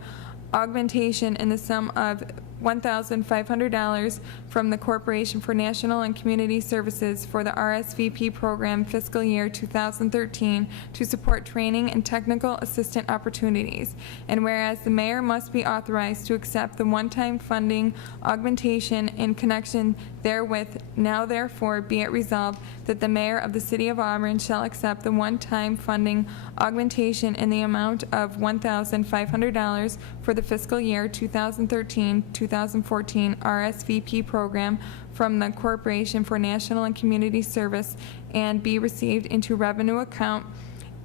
augmentation in the sum of $1,500 from the Corporation for National and Community Services for the RSVP program fiscal year 2013 to support training and technical assistant opportunities. And whereas the mayor must be authorized to accept the one-time funding augmentation in connection therewith, now therefore be it resolved that the mayor of the city of Auburn shall accept the one-time funding augmentation in the amount of $1,500 for the fiscal year 2013-2014 RSVP program from the Corporation for National and Community Service and be received into revenue account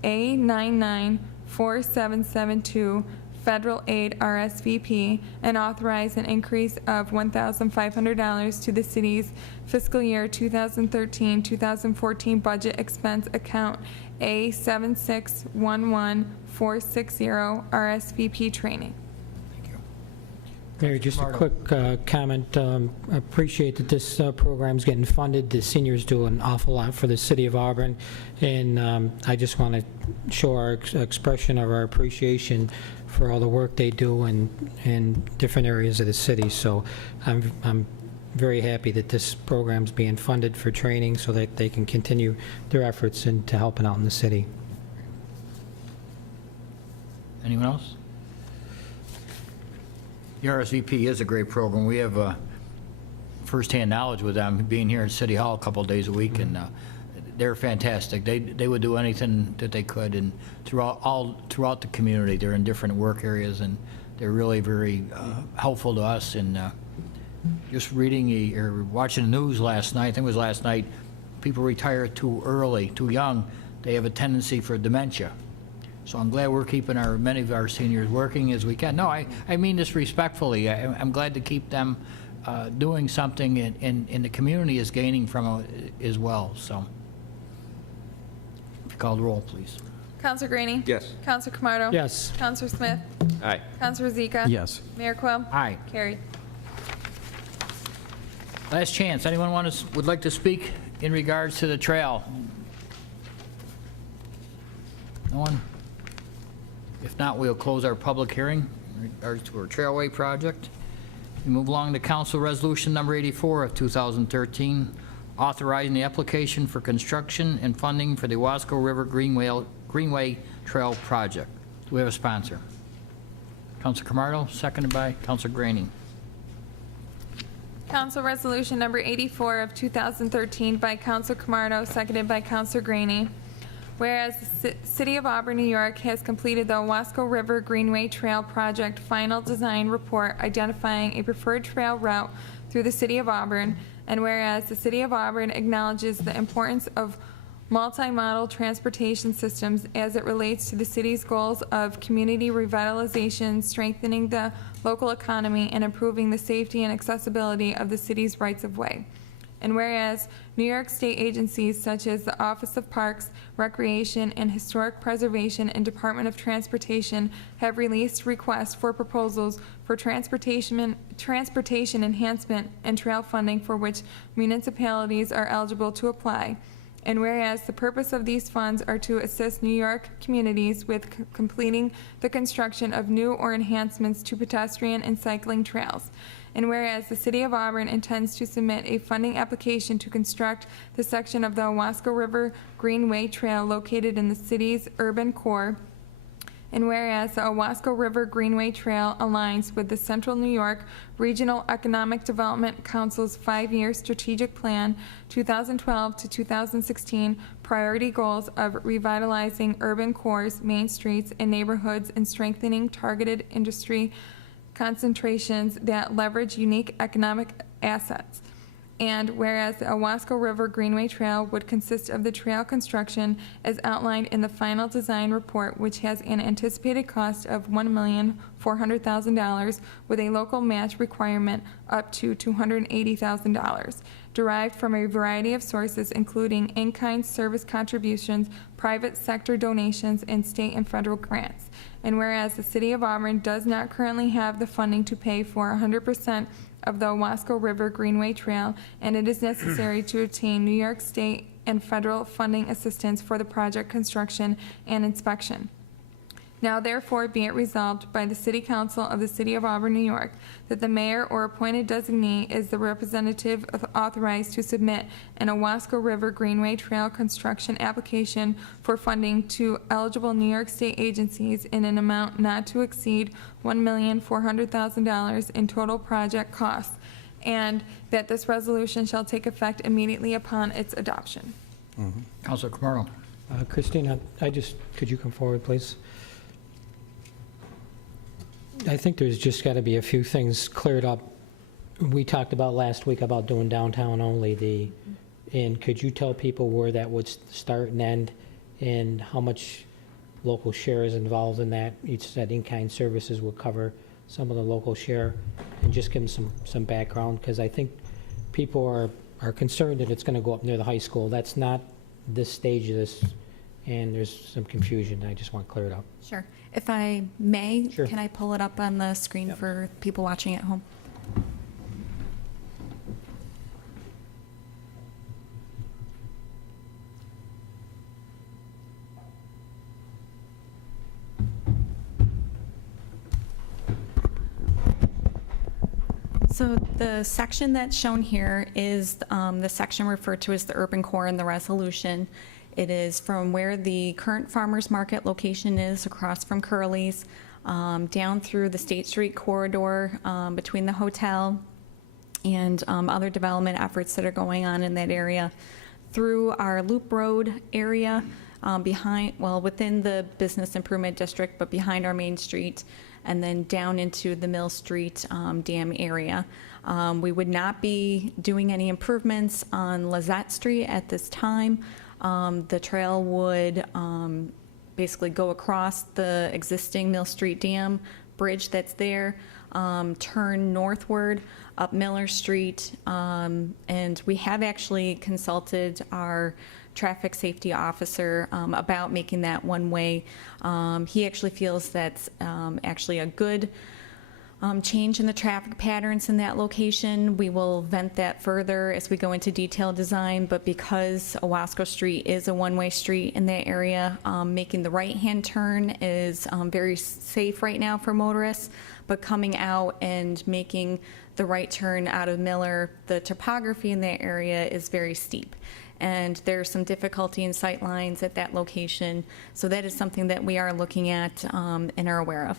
A994772 Federal Aid RSVP and authorize an increase of $1,500 to the city's fiscal year 2013-2014 budget expense account A7611460 RSVP training. Mayor, just a quick comment. I appreciate that this program's getting funded. The seniors do an awful lot for the city of Auburn, and I just want to show our expression of our appreciation for all the work they do in different areas of the city. So I'm very happy that this program's being funded for training so that they can continue their efforts into helping out in the city. Anyone else? The RSVP is a great program. We have firsthand knowledge with them, being here in City Hall a couple of days a week, and they're fantastic. They would do anything that they could, and throughout the community. They're in different work areas, and they're really very helpful to us. And just reading or watching the news last night, I think it was last night, people retire too early, too young. They have a tendency for dementia. So I'm glad we're keeping many of our seniors working as we can. No, I mean this respectfully. I'm glad to keep them doing something, and the community is gaining from it as well, so. If you call the roll, please. Counselor Greenie? Yes. Counselor Camardo? Yes. Counselor Smith? Aye. Counselor Zika? Yes. Mayor Quill? Aye. Carried. Last chance. Anyone would like to speak in regards to the trail? No one? If not, we'll close our public hearing in regards to our Trailway project. We move along to Council Resolution Number 84 of 2013, authorizing the application for construction and funding for the Wasco River Greenway Trail project. Do we have a sponsor? Councilor Camardo, seconded by Councilor Greenie. Council Resolution Number 84 of 2013 by Counselor Camardo, seconded by Counselor Greenie. Whereas the City of Auburn, New York has completed the Owasco River Greenway Trail Project final design report identifying a preferred trail route through the City of Auburn, and whereas the City of Auburn acknowledges the importance of multimodal transportation systems as it relates to the city's goals of community revitalization, strengthening the local economy, and improving the safety and accessibility of the city's rights-of-way. And whereas New York State agencies such as the Office of Parks, Recreation, and Historic Preservation and Department of Transportation have released requests for proposals for transportation enhancement and trail funding for which municipalities are eligible to apply. And whereas the purpose of these funds are to assist New York communities with completing the construction of new or enhancements to pedestrian and cycling trails. And whereas the City of Auburn intends to submit a funding application to construct the section of the Owasco River Greenway Trail located in the city's urban core. And whereas the Owasco River Greenway Trail aligns with the Central New York Regional Economic Development Council's 5-year strategic plan 2012 to 2016 priority goals of revitalizing urban cores, main streets, and neighborhoods, and strengthening targeted industry concentrations that leverage unique economic assets. And whereas the Owasco River Greenway Trail would consist of the trail construction as outlined in the final design report, which has an anticipated cost of $1,400,000 with a local match requirement up to $280,000, derived from a variety of sources including in-kind service contributions, private sector donations, and state and federal grants. And whereas the City of Auburn does not currently have the funding to pay for 100% of the Owasco River Greenway Trail, and it is necessary to obtain New York State and federal funding assistance for the project construction and inspection. Now therefore be it resolved by the City Council of the City of Auburn, New York, that the mayor or appointed designee is the representative authorized to submit an Owasco River Greenway Trail construction application for funding to eligible New York State agencies in an amount not to exceed $1,400,000 in total project costs, and that this resolution shall take effect immediately upon its adoption. Councilor Camardo. Christina, could you come forward, please? I think there's just got to be a few things cleared up. We talked about last week about doing downtown only, and could you tell people where that would start and end, and how much local share is involved in that? You said in-kind services would cover some of the local share, and just give them some background, because I think people are concerned that it's going to go up near the high school. That's not this stage of this, and there's some confusion. I just want to clear it up. Sure. If I may, Sure. Can I pull it up on the screen for people watching at home? So the section that's shown here is the section referred to as the urban core in the resolution. It is from where the current farmers market location is across from Curly's, down through the State Street corridor between the hotel and other development efforts that are going on in that area, through our Loop Road area within the Business Improvement District, but behind our main street, and then down into the Mill Street Dam area. We would not be doing any improvements on Lizette Street at this time. The trail would basically go across the existing Mill Street Dam bridge that's there, turn northward up Miller Street, and we have actually consulted our traffic safety officer about making that one-way. He actually feels that's actually a good change in the traffic patterns in that location. We will vent that further as we go into detailed design, but because Owasco Street is a one-way street in that area, making the right-hand turn is very safe right now for motorists, but coming out and making the right turn out of Miller, the topography in that area is very steep. And there's some difficulty in sight lines at that location, so that is something that we are looking at and are aware of.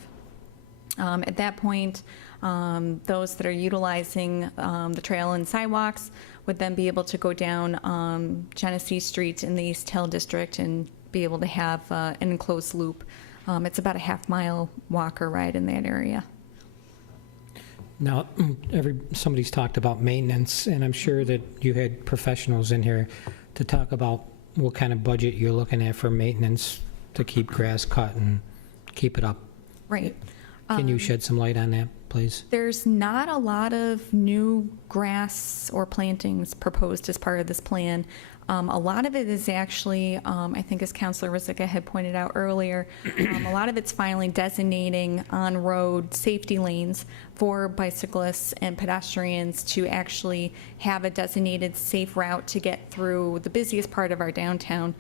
At that point, those that are utilizing the trail and sidewalks would then be able to go down Genesee Street in the East Hill District and be able to have an enclosed loop. It's about a half-mile walk or ride in that area. Now, somebody's talked about maintenance, and I'm sure that you had professionals in here to talk about what kind of budget you're looking at for maintenance to keep grass cut and keep it up. Right. Can you shed some light on that, please? There's not a lot of new grass or plantings proposed as part of this plan. A lot of it is actually, I think as Councilor Rizika had pointed out earlier, a lot of it's finally designating on-road safety lanes for bicyclists and pedestrians to actually have a designated safe route to get through the busiest part of our downtown.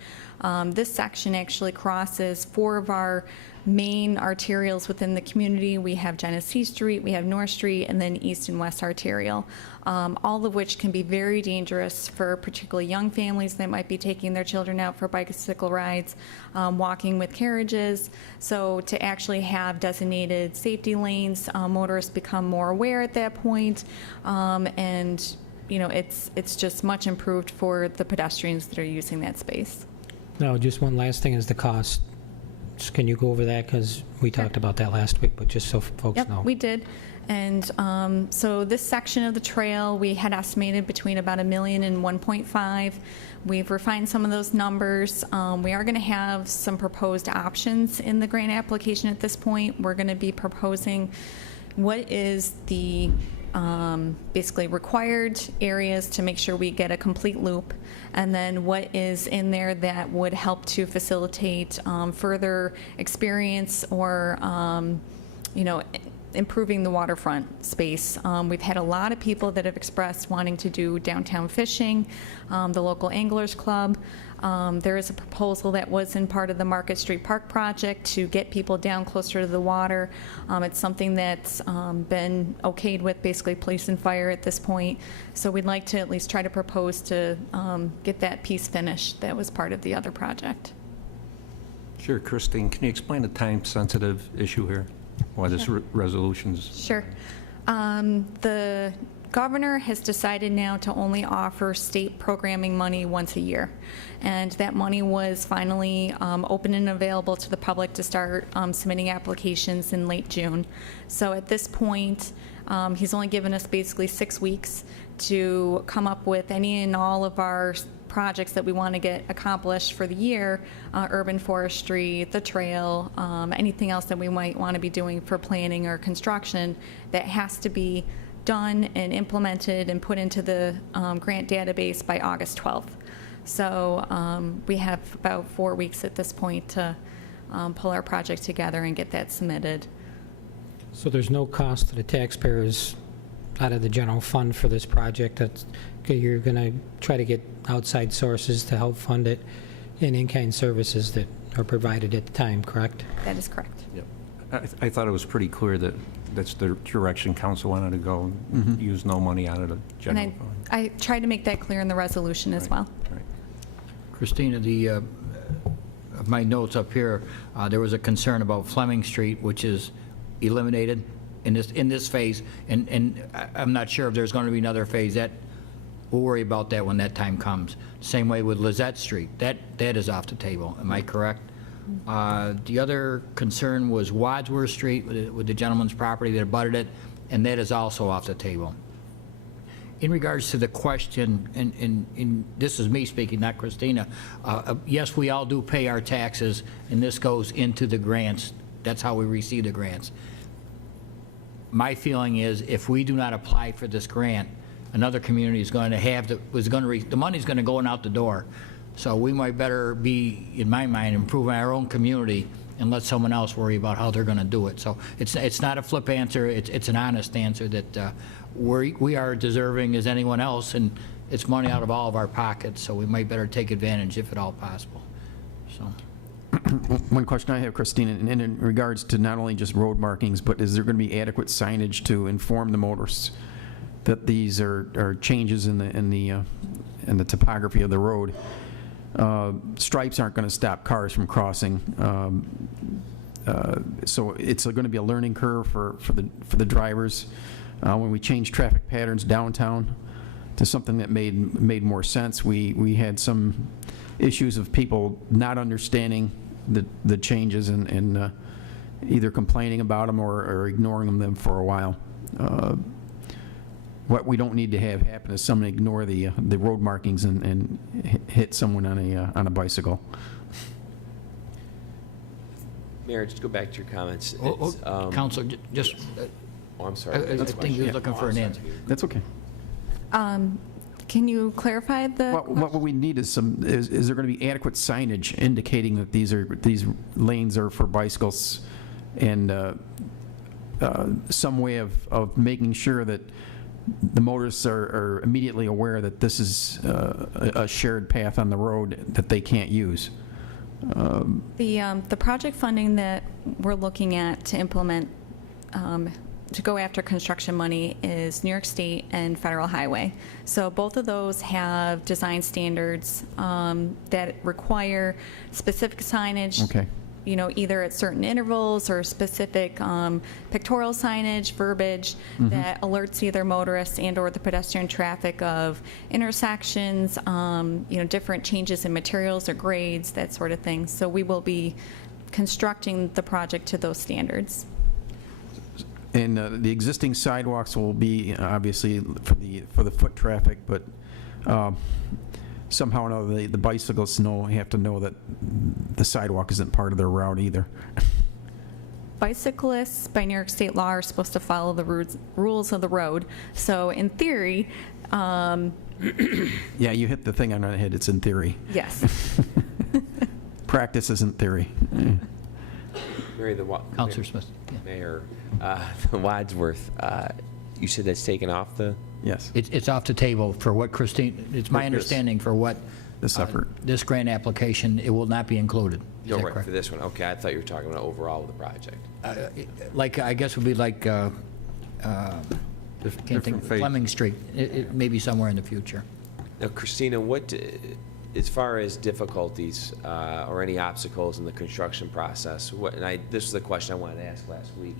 This section actually crosses 4 of our main arterials within the community. We have Genesee Street, we have North Street, and then East and West Arterial, all of which can be very dangerous for particularly young families that might be taking their children out for bicycle rides, walking with carriages. So to actually have designated safety lanes, motorists become more aware at that point, and you know, it's just much improved for the pedestrians that are using that space. No, just one last thing is the cost. Just can you go over that? Because we talked about that last week, but just so folks know. Yep, we did. And so this section of the trail, we had estimated between about $1 million and 1.5. We've refined some of those numbers. We are going to have some proposed options in the grant application at this point. We're going to be proposing what is the basically required areas to make sure we get a complete loop, and then what is in there that would help to facilitate further experience or you know, improving the waterfront space. We've had a lot of people that have expressed wanting to do downtown fishing, the local Anglers Club. There is a proposal that was in part of the Market Street Park project to get people down closer to the water. It's something that's been okayed with basically police and fire at this point. So we'd like to at least try to propose to get that piece finished. That was part of the other project. Sure. Christine, can you explain the time-sensitive issue here? Why this resolution's... Sure. The governor has decided now to only offer state programming money once a year. And that money was finally open and available to the public to start submitting applications in late June. So at this point, he's only given us basically 6 weeks to come up with any and all of our projects that we want to get accomplished for the year, urban forestry, the trail, anything else that we might want to be doing for planning or construction that has to be done and implemented and put into the grant database by August 12th. So we have about 4 weeks at this point to pull our project together and get that submitted. So there's no cost to the taxpayers out of the general fund for this project? That's, okay, you're going to try to get outside sources to help fund it and in-kind services that are provided at the time, correct? That is correct. Yep. I thought it was pretty clear that that's the direction council wanted to go, use no money out of the general And fund. I tried to make that clear in the resolution as well. Right. Christina, my notes up here, there was a concern about Fleming Street, which is eliminated in this phase, and I'm not sure if there's going to be another phase. That we'll worry about that when that time comes. Same way with Lizette Street. That is off the table. Am I correct? The other concern was Wadsworth Street with the gentleman's property that abutted it, and that is also off the table. in regards to the question, and this is me speaking, not Christina, yes, we all do pay our taxes, and this goes into the grants. That's how we receive the grants. My feeling is if we do not apply for this grant, another community is going to have, the money's going to go out the door. So we might better be, in my mind, improving our own community and let someone else worry about how they're going to do it. So it's not a flip answer, it's an honest answer that we are deserving as anyone else, and it's money out of all of our pockets, so we might better take advantage if at all possible. So. One question I have, Christina, and in regards to not only just road markings, but is there going to be adequate signage to inform the motorists that these are changes in the topography of the road? Stripes aren't going to stop cars from crossing, so it's going to be a learning curve for the drivers. When we changed traffic patterns downtown to something that made more sense, we had some issues of people not understanding the changes and either complaining about them or ignoring them for a while. What we don't need to have happen is someone ignore the road markings and hit someone on a bicycle. Mayor, just go back to your comments. Councilor, just. Oh, I'm sorry. I think he was looking for an answer. That's okay. Can you clarify the? What we need is is there going to be adequate signage indicating that these lanes are for bicycles, and some way of making sure that the motorists are immediately aware that this is a shared path on the road that they can't use. The project funding that we're looking at to implement, to go after construction money, is New York State and Federal Highway. So both of those have design standards that require specific signage. Okay. You know, either at certain intervals or specific pictorial signage, verbiage that alerts either motorists and or the pedestrian traffic of intersections, you know, different changes in materials or grades, that sort of thing. So we will be constructing the project to those standards. And the existing sidewalks will be obviously for the foot traffic, but somehow or another the bicyclists have to know that the sidewalk isn't part of their route either. Bicyclists, by New York State law, are supposed to follow the rules of the road. So in theory, yeah, you hit the thing on the head. It's in theory. yes. Practice isn't theory. Mary, Councilor Smith. Yeah. Mayor, the Wadsworth, you said that's taken off the? Yes. It's off the table for what Christine, it's my understanding for what this effort. This grant application, it will not be be No, right, correct? For this one. Okay, I thought you were talking about overall with the project. Like, I guess it would be like, can't think, Fleming Street, it may be somewhere in the future. Now, Christina, what, as far as difficulties or any obstacles in the construction process, this was the question I wanted to ask last week.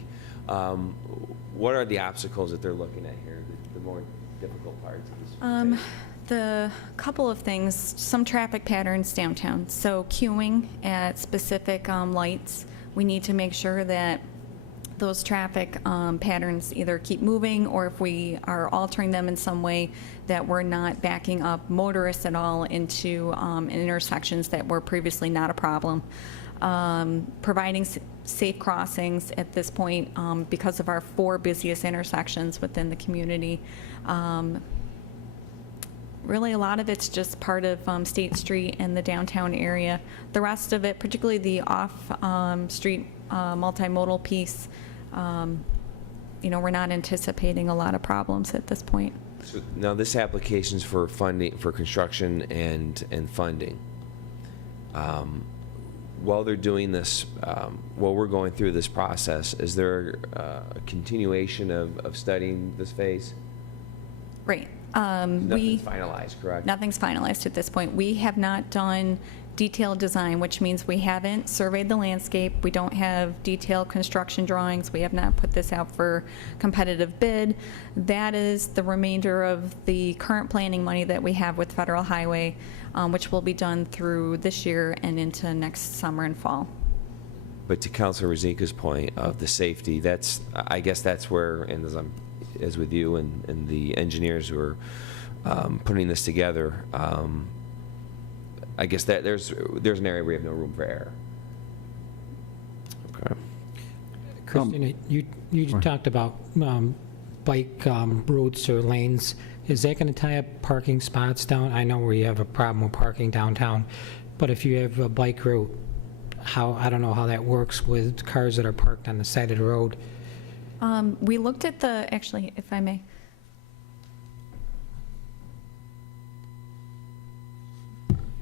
What are the obstacles that they're looking at here, the more difficult parts of this? The couple of things, some traffic patterns downtown. So queuing at specific lights. We need to make sure that those traffic patterns either keep moving, or if we are altering them in some way, that we're not backing up motorists at all into intersections that were previously not a problem. Providing safe crossings at this point because of our 4 busiest intersections within the community. Really, a lot of it's just part of State Street and the downtown area. The rest of it, particularly the off-street multimodal piece, you know, we're not anticipating a lot of problems at this point. So now this application's for funding, for construction and funding. While they're doing this, while we're going through this process, is there a continuation of studying this phase? Right. Nothing's finalized, correct? Nothing's finalized at this point. We have not done detailed design, which means we haven't surveyed the landscape. We don't have detailed construction drawings. We have not put this out for competitive bid. That is the remainder of the current planning money that we have with Federal Highway, which will be done through this year and into next summer and fall. But to Councilor Rozika's point of the safety, I guess that's where, and as as with you and the engineers who are putting this together, I guess that there's an area where you have no room for error. Okay. Christina, you talked about bike routes or lanes. Is that going to tie up parking spots down? I know where you have a problem with parking downtown, but if you have a bike route, I don't know how that works with cars that are parked on the side of the road. We looked at actually, if I may.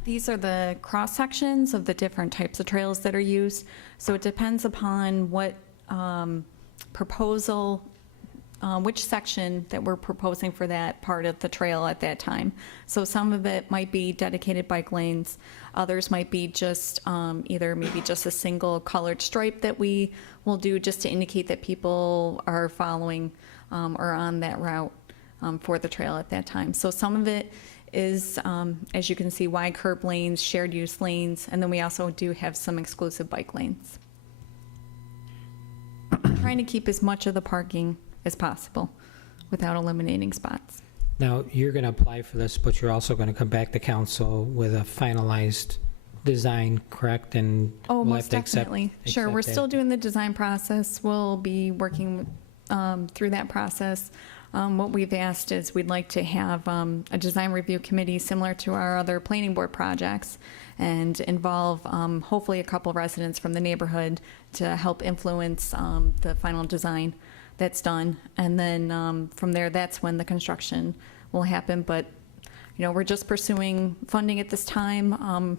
These are the cross sections of the different types of trails that are used. So it depends upon what proposal, which section that we're proposing for that part of the trail at that time. So some of it might be dedicated bike lanes. Others might be just either maybe just a single colored stripe that we will do just to indicate that people are following or on that route for the trail at that time. So some of it is, as you can see, wide curb lanes, shared use lanes, and then we also do have some exclusive bike lanes. Trying to keep as much of the parking as possible without eliminating spots. Now, you're going to apply for this, but you're also going to come back to council with a finalized design, correct? And Oh, we'll most have to accept- definitely. Sure, accept we're that. still doing the design process. We'll be working through that process. What we've asked is we'd like to have a design review committee similar to our other planning board projects and involve hopefully a couple residents from the neighborhood to help influence the final design that's done. And then from there, that's when the construction will happen. But, we're just pursuing funding at this time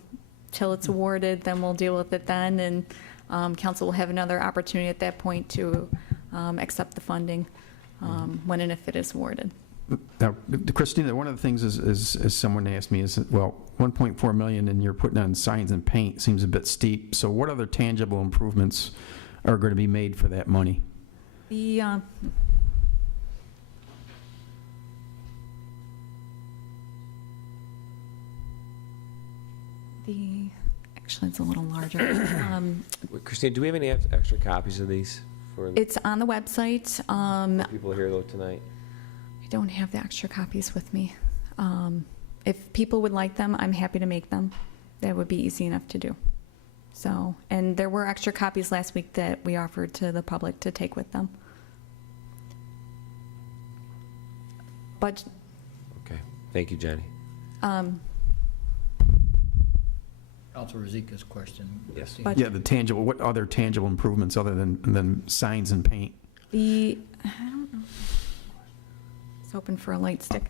till it's awarded, then we'll deal with it then. And council will have another opportunity at that point to accept the funding when and if it is awarded. Now, Christina, one of the things is someone asked me is, well, 1.4 million and you're putting on signs and paint seems a bit steep. So what other tangible improvements are going to be made for that money? The actually, it's a little larger. Christine, do we have any extra copies of these for It's on the website. people here though tonight? I don't have the extra copies with me. If people would like them, I'm happy to make them. That would be easy enough to do. So, and there were extra copies last week that we offered to the public to take with them. But Okay, thank you, Jenny. Councilor Rozika's question. Yes. Yeah, the tangible, what other tangible improvements other than signs and paint? I don't know. It's open for a light stick.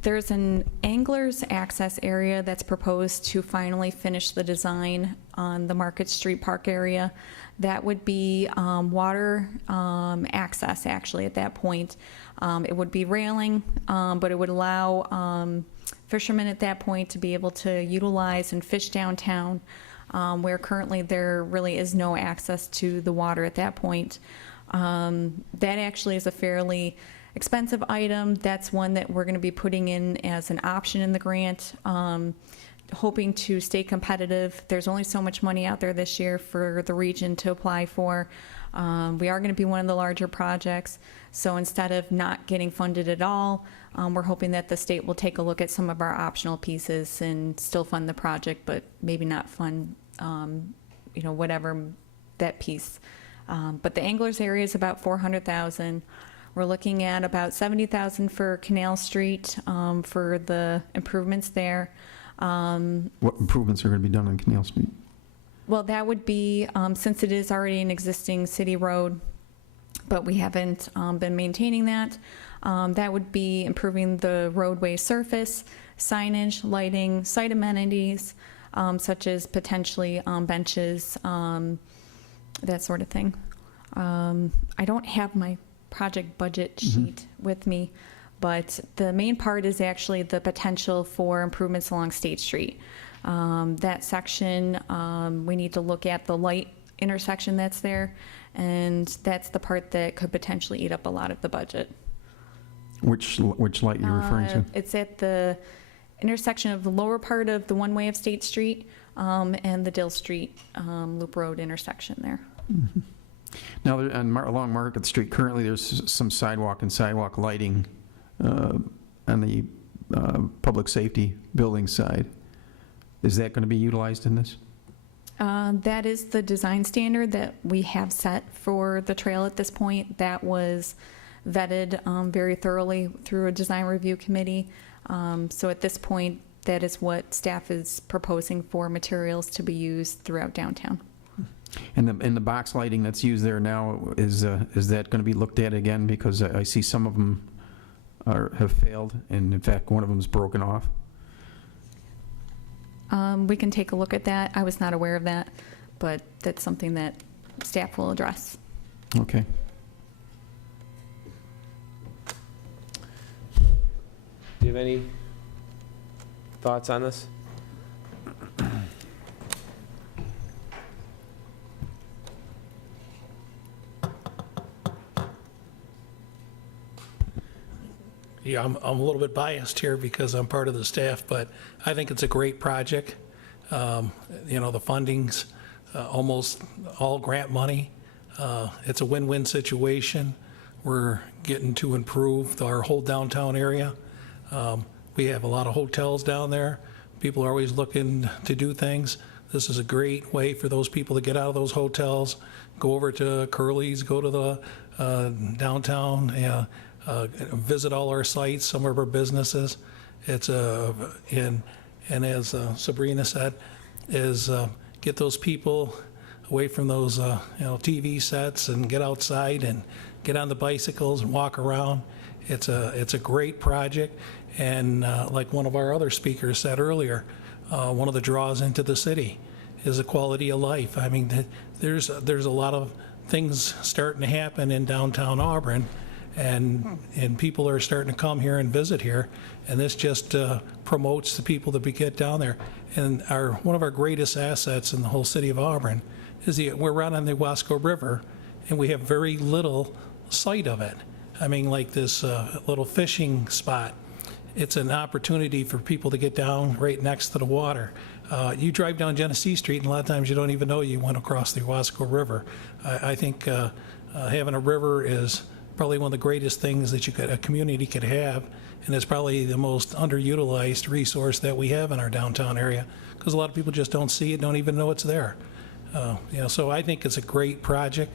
There's an angler's access area that's proposed to finally finish the design on the Market Street Park area. That would be water access, actually, at that point. It would be railing, but it would allow fishermen at that point to be able to utilize and fish downtown, where currently there really is no access to the water at that point. That actually is a fairly expensive item. That's one that we're going to be putting in as an option in the grant, hoping to stay competitive. There's only so much money out there this year for the region to apply for. We are going to be one of the larger projects, so instead of not getting funded at all, we're hoping that the state will take a look at some of our optional pieces and still fund the project, but maybe not fund, whatever that piece. But the anglers area is about $400,000. We're looking at about $70,000 for Canal Street for the improvements there. What improvements are going to be done on Canal Street? Well, that would be, since it is already an existing city road, but we haven't been maintaining that, that would be improving the roadway surface, signage, lighting, site amenities, such as potentially benches, that sort of thing. I don't have my project budget sheet with me, but the main part is actually the potential for improvements along State Street. That section, we need to look at the light intersection that's there, and that's the part that could potentially eat up a lot of the budget. Which light you're referring to? It's at the intersection of the lower part of the one-way of State Street and the Dill Street Loop Road intersection there. Now, along Market Street, currently there's some sidewalk and sidewalk lighting on the public safety building side. Is that going to be utilized in this? That is the design standard that we have set for the trail at this point. That was vetted very thoroughly through a design review committee. So at this point, that is what staff is proposing for materials to be used throughout downtown. And the box lighting that's used there now, is that going to be looked at again? Because I see some of them have failed, and in fact, one of them is broken off. We can take a look at that. I was not aware of that, but that's something that staff will address. Okay. Do you have any thoughts on this? Yeah, I'm a little bit biased here because I'm part of the staff, but I think it's a great project. You know, the funding's almost all grant money. It's a win-win situation. We're getting to improve our whole downtown area. We have a lot of hotels down there. People are always looking to do things. This is a great way for those people to get out of those hotels, go over to Curly's, go to the downtown, visit all our sites, some of our businesses. It's and as Sabrina said, is get those people away from those TV sets and get outside and get on the bicycles and walk around. It's a great project, and like one of our other speakers said earlier, one of the draws into the city is the quality of life. I mean, there's a lot of things starting to happen in downtown Auburn, and people are starting to come here and visit here, and this just promotes the people that we get down there. And one of our greatest assets in the whole city of Auburn is we're right on the Wasco River, and we have very little sight of it. I mean, like this little fishing spot, it's an opportunity for people to get down right next to the water. You drive down Genesee Street, and a lot of times you don't even know you went across the Wasco River. I think having a river is probably one of the greatest things that a community could have, and it's probably the most underutilized resource that we have in our downtown area, because a lot of people just don't see it, don't even know it's there. So I think it's a great project,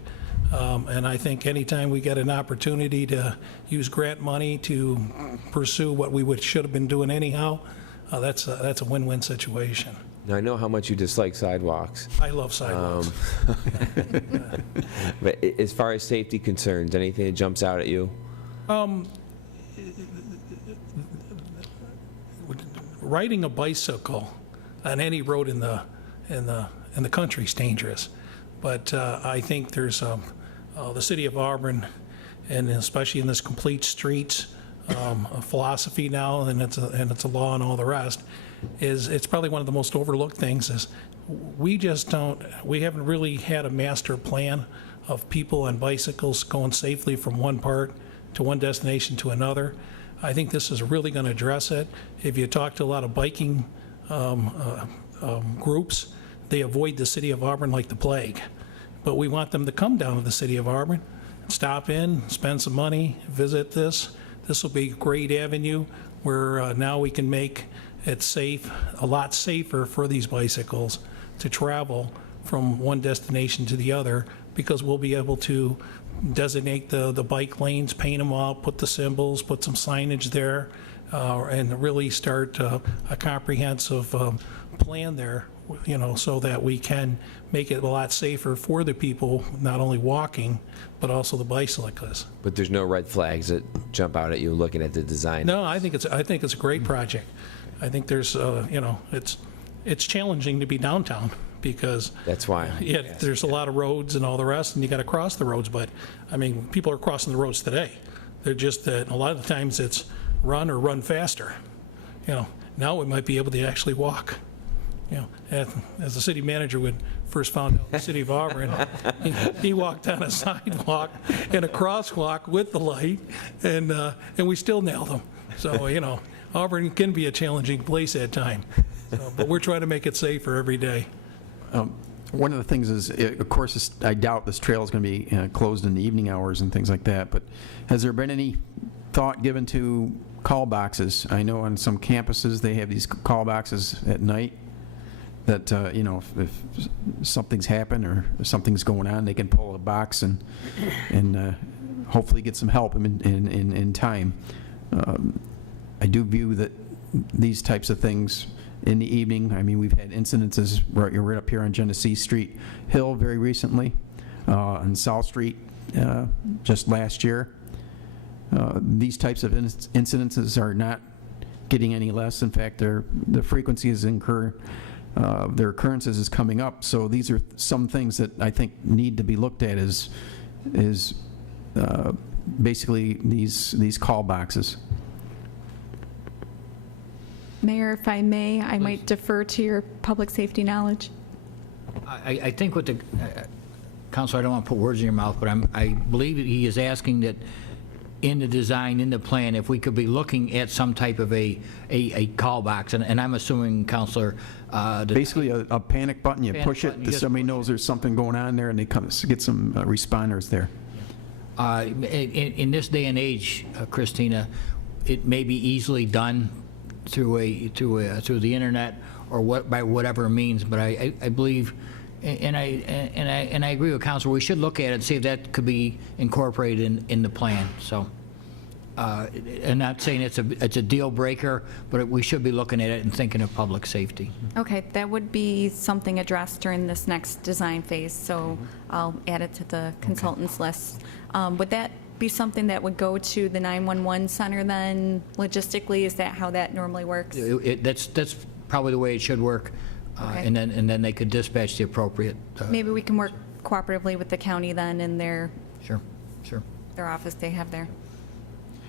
and I think anytime we get an opportunity to use grant money to pursue what we should have been doing anyhow, that's a win-win situation. Now, I know how much you dislike sidewalks. I love sidewalks. But as far as safety concerns, anything that jumps out at you? Riding a bicycle on any road in the country is dangerous, but I think there's the city of Auburn, and especially in this complete streets philosophy now, and it's a law and all the rest. It's probably one of the most overlooked things is we haven't really had a master plan of people on bicycles going safely from one part to one destination to another. I think this is really going to address it. If you talk to a lot of biking groups, they avoid the city of Auburn like the plague. But we want them to come down to the city of Auburn, stop in, spend some money, visit this. This will be a great avenue where now we can make it safe, a lot safer for these bicycles to travel from one destination to the other, because we'll be able to designate the bike lanes, paint them out, put the symbols, put some signage there, and really start a comprehensive plan there, so that we can make it a lot safer for the people, not only walking, but also the bicyclists. But there's no red flags that jump out at you looking at the design? No, I think it's a great project. I think there's, it's challenging to be downtown because that's why. Yeah, there's a lot of roads and all the rest, and you got to cross the roads. But I mean, people are crossing the roads today. They're just that a lot of the times it's run or run faster. Now we might be able to actually walk. As the city manager would first found out the city of Auburn, he walked on a sidewalk and a crosswalk with the light, and we still nailed him. So Auburn can be a challenging place at times, but we're trying to make it safer every day. One of the things is, of course, I doubt this trail is going to be closed in the evening hours and things like that, but has there been any thought given to call boxes? I know on some campuses, they have these call boxes at night that, you know, if something's happened or if something's going on, they can pull a box and hopefully get some help in time. I do view that these types of things in the evening, I mean, we've had incidences right up here on Genesee Street Hill very recently, on South Street just last year. These types of incidences are not getting any less. In fact, the frequencies their occurrences is coming up. So these are some things that I think need to be looked at is basically these call boxes. Mayor, if I may, I might defer to your public safety knowledge. I think what the, Counselor, I don't want to put words in your mouth, but I believe that he is asking that in the design, in the plan, if we could be looking at some type of a call box, and I'm assuming, Counselor, basically a panic button, you push it, somebody knows there's something going on there, and they come get some responders there. In this day and age, Christina, it may be easily done through the internet or by whatever means, but I believe, and I agree with Council, we should look at it and see if that could be incorporated in the plan. So, I'm not saying it's a deal breaker, but we should be looking at it and thinking of public safety. Okay, that would be something addressed during this next design phase, so I'll add it to the consultants list. Would that be something that would go to the 911 center then, logistically? Is that how that normally works? That's probably the way it should work, Okay. and then they could dispatch the appropriate. Maybe we can work cooperatively with the county then in their office they have there.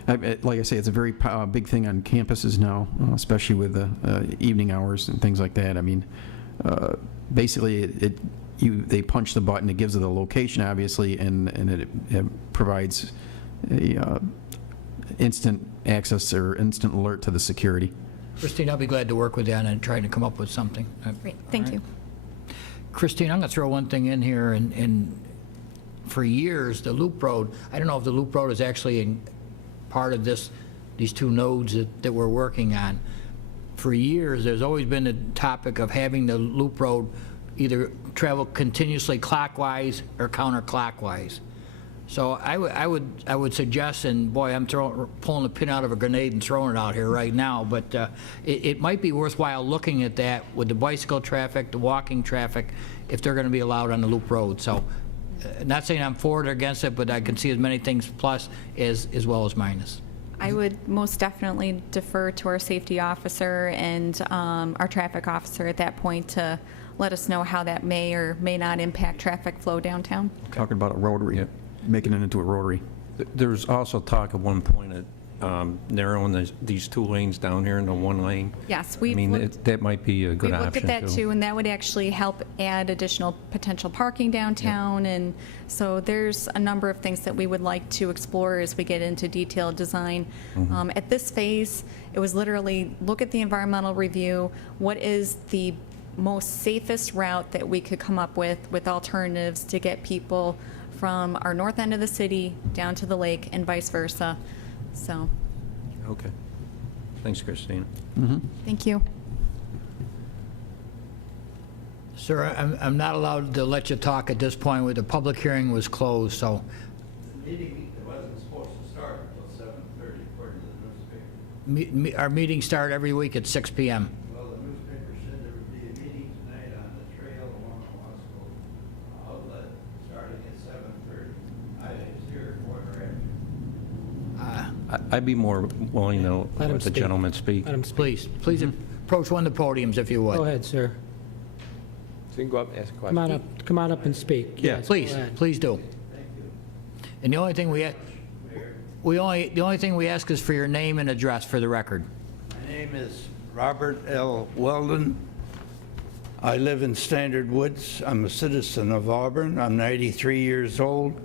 Like I say, it's a very big thing on campuses now, especially with the evening hours and things like that. I mean, basically, they punch the button, it gives it a location, obviously, and it provides a instant access or instant alert to the security. Christine, I'll be glad to work with you on trying to come up with something. Great, thank you. Christine, I'm going to throw one thing in here, and for years, the Loop Road, I don't know if the Loop Road is actually part of these two nodes that we're working on. For years, there's always been the topic of having the Loop Road either travel continuously clockwise or counterclockwise. So I would suggest, and boy, I'm pulling a pin out of a grenade and throwing it out here right now, but it might be worthwhile looking at that with the bicycle traffic, the walking traffic, if they're going to be allowed on the Loop Road. So, not saying I'm for it or against it, but I can see as many things plus as well as minus. I would most definitely defer to our safety officer and our traffic officer at that point to let us know how that may or may not impact traffic flow downtown. Talking about a rotary, making it into a rotary. There's also talk at one point of narrowing these two lanes down here into one lane. Yes, that might be a good we've option, looked at that too, and that would actually help add additional potential parking downtown. And so there's a number of things that we would like to explore as we get into detailed design. At this phase, it was literally look at the environmental review. What is the most safest route that we could come up with alternatives to get people from our north end of the city down to the lake and vice versa. So. Okay. Thanks, Christine. Thank you. Sir, I'm not allowed to let you talk at this point where the public hearing was closed, so. The meeting wasn't supposed to start until 7:30 according to the newspaper. Our meetings start every week at 6 p.m. Well, the newspaper said there would be a meeting tonight on the trail along the Wasco outlet starting at 7:30. I was here at quarter after. I'd be more willing to Let him let the speak. gentleman speak. Let him speak. Please approach one of the podiums if you would. Go ahead, sir. So you can go up and ask a question. Come on up and speak. Yes, go ahead. Please do. And the only thing the only thing we ask is for your name and address for the record. My name is Robert L. Weldon. I live in Standard Woods. I'm a citizen of Auburn. I'm 93 years old.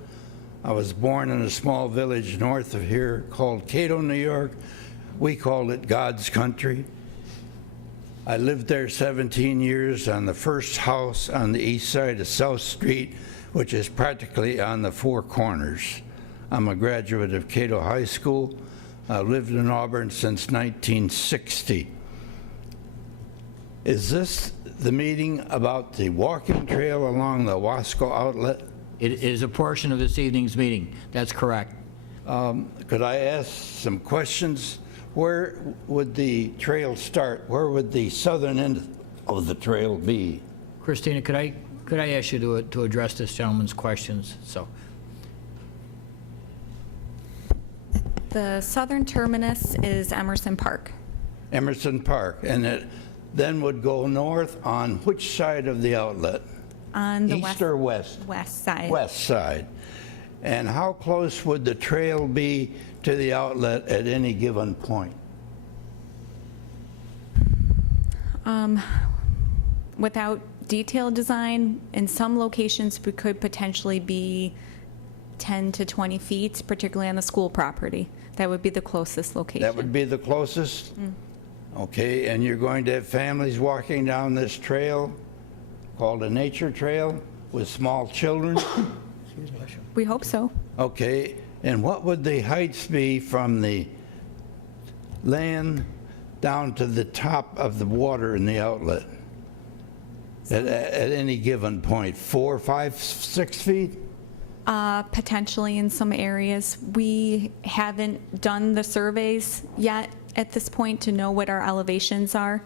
I was born in a small village north of here called Cato, New York. We called it God's Country. I lived there 17 years on the first house on the east side of South Street, which is practically on the four corners. I'm a graduate of Cato High School. I lived in Auburn since 1960. Is this the meeting about the walking trail along the Wasco outlet? It is a portion of this evening's meeting. That's correct. Could I ask some questions? Where would the trail start? Where would the southern end of the trail be? Christina, could I ask you to address this gentleman's questions? So, The southern terminus is Emerson Park. Emerson Park, and it then would go north on which side of the outlet? On the East or west? West side. West side. And how close would the trail be to the outlet at any given point? Without detailed design, in some locations, we could potentially be 10 to 20 feet, particularly on the school property. That would be the closest location. That would be the closest? Okay, and you're going to have families walking down this trail called a nature trail with small children? We hope so. Okay, and what would the heights be from the land down to the top of the water in the outlet? At any given point, 4, 5, 6 feet? Potentially in some areas. We haven't done the surveys yet at this point to know what our elevations are.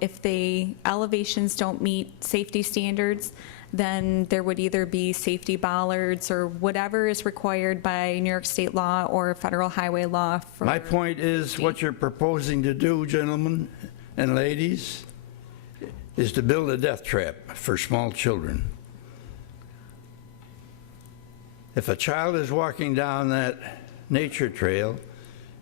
If the elevations don't meet safety standards, then there would either be safety bollards or whatever is required by New York State law or federal highway law. My point is, what you're proposing to do, gentlemen and ladies, is to build a death trap for small children. If a child is walking down that nature trail,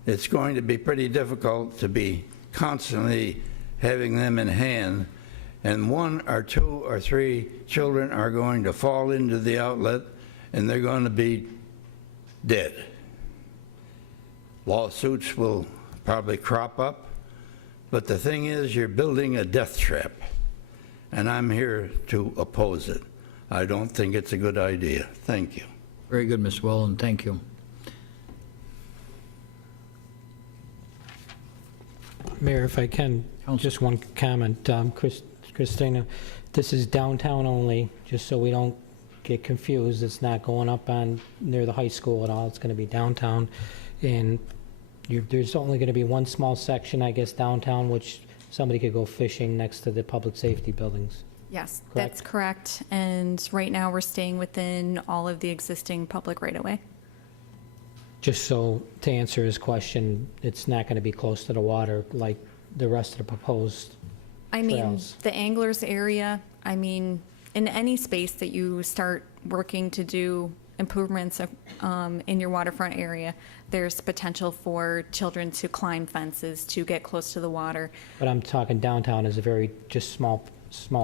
it's going to be pretty difficult to be constantly having them in hand, and 1 or 2 or 3 children are going to fall into the outlet and they're going to be dead. Lawsuits will probably crop up, but the thing is, you're building a death trap, and I'm here to oppose it. I don't think it's a good idea. Thank you. very good, Ms. Welland. Thank you. Mayor, if I can, just one comment. Christina, this is downtown only, just so we don't get confused. It's not going up on near the high school at all. It's going to be downtown. And there's only going to be one small section, I guess, downtown, which somebody could go fishing next to the public safety buildings. Yes, Correct? that's correct. And right now, we're staying within all of the existing public right-of-way. Just so, to answer his question, it's not going to be close to the water like the rest of the proposed I mean, trails. the anglers area, I mean, in any space that you start working to do improvements in your waterfront area, there's potential for children to climb fences, to get close to the water. But I'm talking downtown is a very just small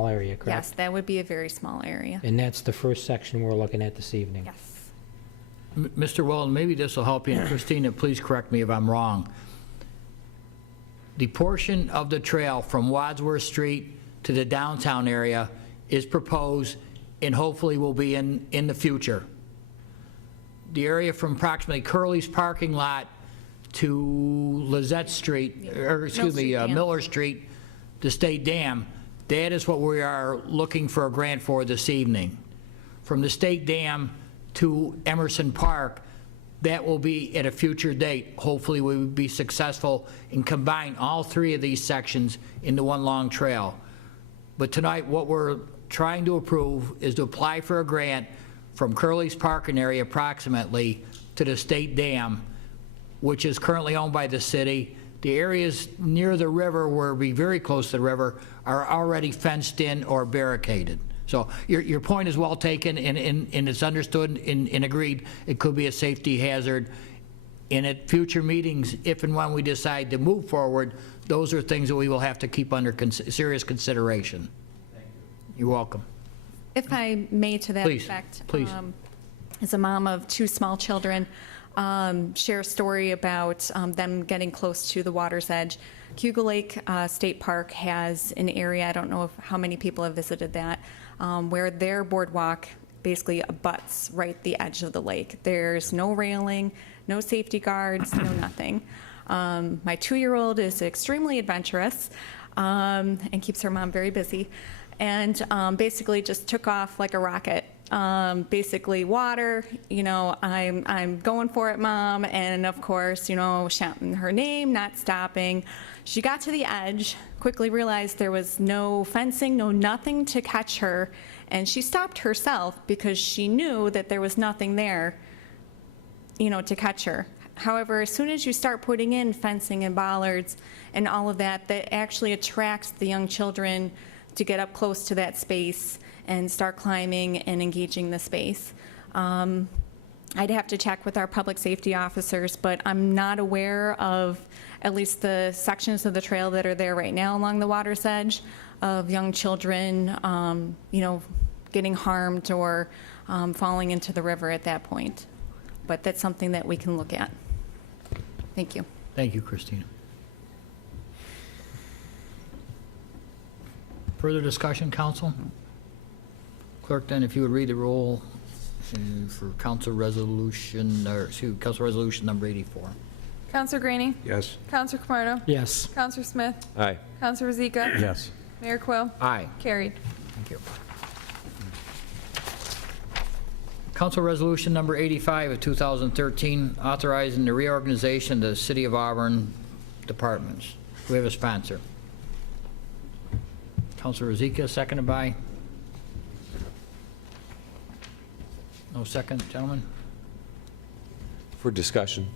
area, correct? Yes, that would be a very small area. And that's the first section we're looking at this evening. Yes. Mr. Welland, maybe this will help you, and Christina, please correct me if I'm wrong. The portion of the trail from Wadsworth Street to the downtown area is proposed and hopefully will be in the future. The area from approximately Curley's parking lot to Lizette Street, or excuse me, Miller Street, the State Dam, that is what we are looking for a grant for this evening. From the State Dam to Emerson Park, that will be at a future date. Hopefully we will be successful in combining all 3 of these sections into one long trail. But tonight, what we're trying to approve is to apply for a grant from Curley's parking area approximately to the State Dam, which is currently owned by the city. The areas near the river, where we're very close to the river, are already fenced in or barricaded. So your point is well taken, and it's understood and agreed it could be a safety hazard. And at future meetings, if and when we decide to move forward, those are things that we will have to keep under serious consideration. Thank you. You're welcome. If I may, to that Please, effect. please. As a mom of 2 small children, share a story about them getting close to the water's edge. Cayuga Lake State Park has an area, I don't know how many people have visited that, where their boardwalk basically abuts right the edge of the lake. There's no railing, no safety guards, no nothing. My 2-year-old is extremely adventurous and keeps her mom very busy, and basically just took off like a rocket. Basically water, I'm going for it, Mom, and of course, shouting her name, not stopping. She got to the edge, quickly realized there was no fencing, no nothing to catch her, and she stopped herself because she knew that there was nothing there, to catch her. However, as soon as you start putting in fencing and bollards and all of that, that actually attracts the young children to get up close to that space and start climbing and engaging the space. I'd have to check with our public safety officers, but I'm not aware of at least the sections of the trail that are there right now along the water's edge of young children, getting harmed or falling into the river at that point. But that's something that we can look at. Thank you. Thank you, Christina. Further discussion, council? Clerk, then, if you would read the roll for council resolution number 84. Counselor Graney? Yes. Counselor Camardo? Yes. Counselor Smith? Aye. Counselor Rozika? Yes. Mayor Quill? Aye. Carried. Thank you. Council Resolution Number 85 of 2013, authorizing the reorganization of the City of Auburn departments. We have a sponsor. Councilor Rozika, seconded by? No second, gentlemen? For discussion.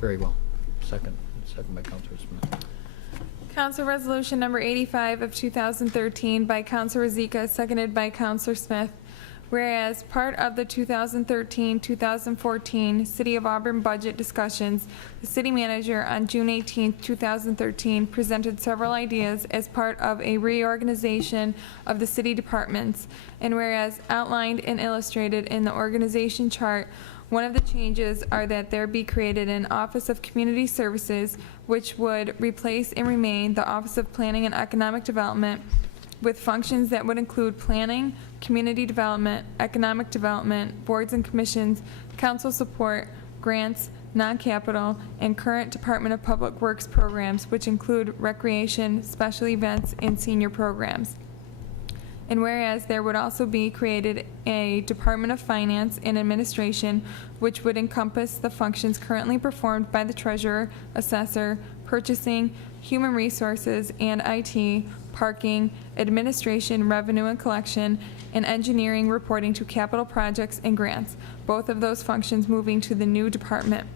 Very well. Second by Councilor Smith. Council Resolution Number 85 of 2013 by Counselor Rozika, seconded by Counselor Smith. Whereas part of the 2013-2014 City of Auburn budget discussions, the city manager on June 18, 2013 presented several ideas as part of a reorganization of the city departments. And whereas outlined and illustrated in the organization chart, one of the changes are that there be created an Office of Community Services, which would replace and remain the Office of Planning and Economic Development, with functions that would include planning, community development, economic development, boards and commissions, council support, grants, non-capital, and current Department of Public Works programs, which include recreation, special events, and senior programs. And whereas there would also be created a Department of Finance and Administration, which would encompass the functions currently performed by the treasurer, assessor, purchasing, human resources, and IT, parking, administration, revenue and collection, and engineering reporting to capital projects and grants, both of those functions moving to the new department.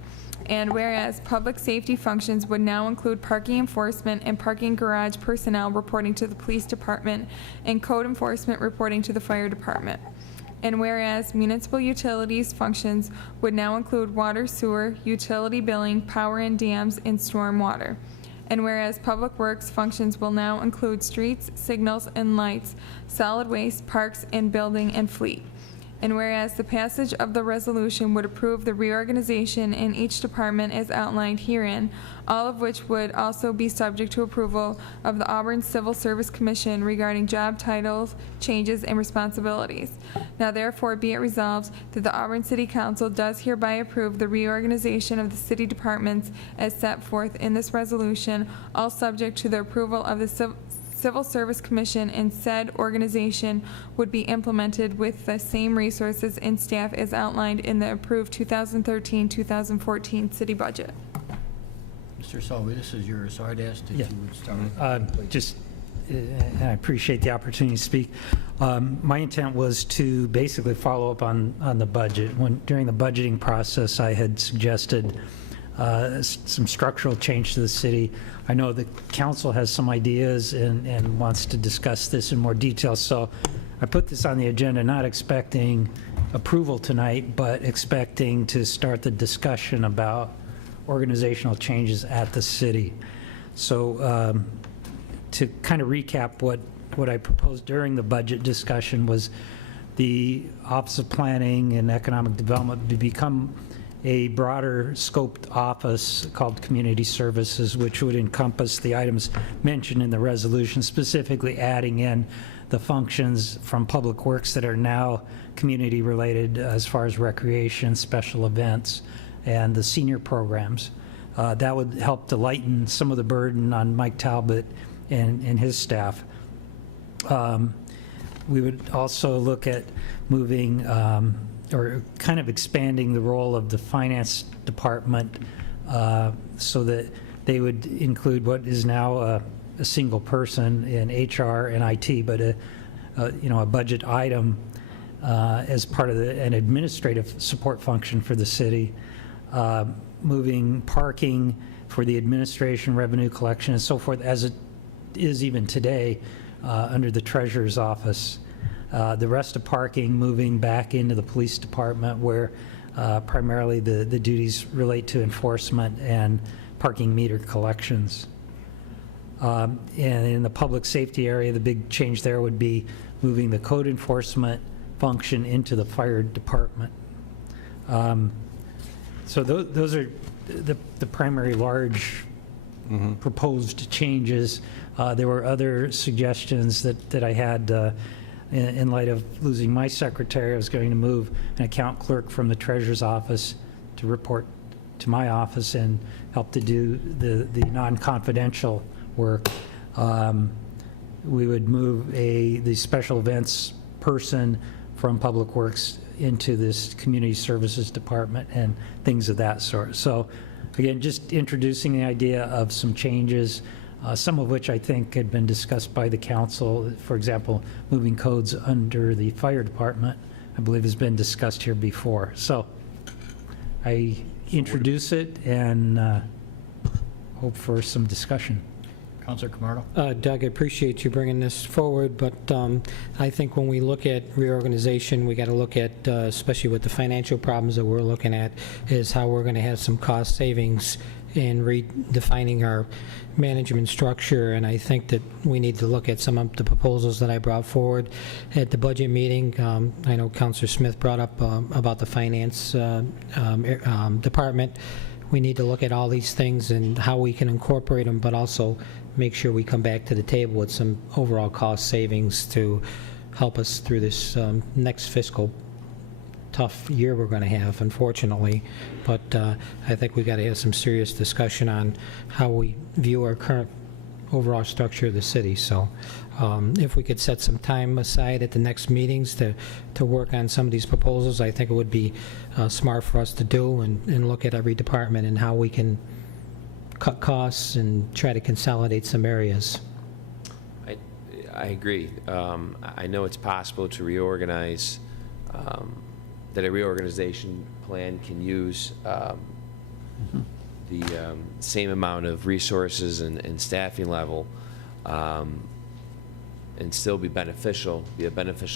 And whereas public safety functions would now include parking enforcement and parking garage personnel reporting to the police department and code enforcement reporting to the fire department. And whereas municipal utilities functions would now include water, sewer, utility billing, power and dams, and storm water. And whereas public works functions will now include streets, signals, and lights, solid waste, parks, and building and fleet. And whereas the passage of the resolution would approve the reorganization in each department as outlined herein, all of which would also be subject to approval of the Auburn Civil Service Commission regarding job titles, changes, and responsibilities. Now therefore be it resolved that the Auburn City Council does hereby approve the reorganization of the city departments as set forth in this resolution, all subject to the approval of the Civil Service Commission, and said organization would be implemented with the same resources and staff as outlined in the approved 2013-2014 city budget. Mr. Sullivan, this is yours, so I'd ask that you would start. And I appreciate the opportunity to speak. My intent was to basically follow up on the budget. During the budgeting process, I had suggested some structural change to the city. I know the council has some ideas and wants to discuss this in more detail, so I put this on the agenda not expecting approval tonight, but expecting to start the discussion about organizational changes at the city. So to kind of recap what I proposed during the budget discussion was the Office of Planning and Economic Development to become a broader scoped office called Community Services, which would encompass the items mentioned in the resolution, specifically adding in the functions from Public Works that are now community-related as far as recreation, special events, and the senior programs. That would help to lighten some of the burden on Mike Talbot and his staff. We would also look at moving or kind of expanding the role of the finance department so that they would include what is now a single person in HR and IT, but a budget item as part of an administrative support function for the city. Moving parking for the administration, revenue collection, and so forth, as it is even today under the treasurer's office. The rest of parking moving back into the police department, where primarily the duties relate to enforcement and parking meter collections. And in the public safety area, the big change there would be moving the code enforcement function into the fire department. So those are the primary large proposed changes. There were other suggestions that I had in light of losing my secretary. I was going to move an account clerk from the treasurer's office to report to my office and help to do the non-confidential work. We would move the special events person from Public Works into this community services department and things of that sort. So again, just introducing the idea of some changes, some of which I think had been discussed by the council. For example, moving codes under the fire department, I believe has been discussed here before. So I introduce it and hope for some discussion. Councilor Camardo? Doug, I appreciate you bringing this forward, but I think when we look at reorganization, we got to look at, especially with the financial problems that we're looking at, is how we're going to have some cost savings in redefining our management structure. And I think that we need to look at some of the proposals that I brought forward at the budget meeting. I know Councilor Smith brought up about the finance department. We need to look at all these things and how we can incorporate them, but also make sure we come back to the table with some overall cost savings to help us through this next fiscal tough year we're going to have, unfortunately. But I think we've got to have some serious discussion on how we view our current overall structure of the city. So if we could set some time aside at the next meetings to work on some of these proposals, I think it would be smart for us to do and look at every department and how we can cut costs and try to consolidate some areas. I agree. I know it's possible to reorganize, that a reorganization plan can use the same amount of resources and staffing level and still be a beneficial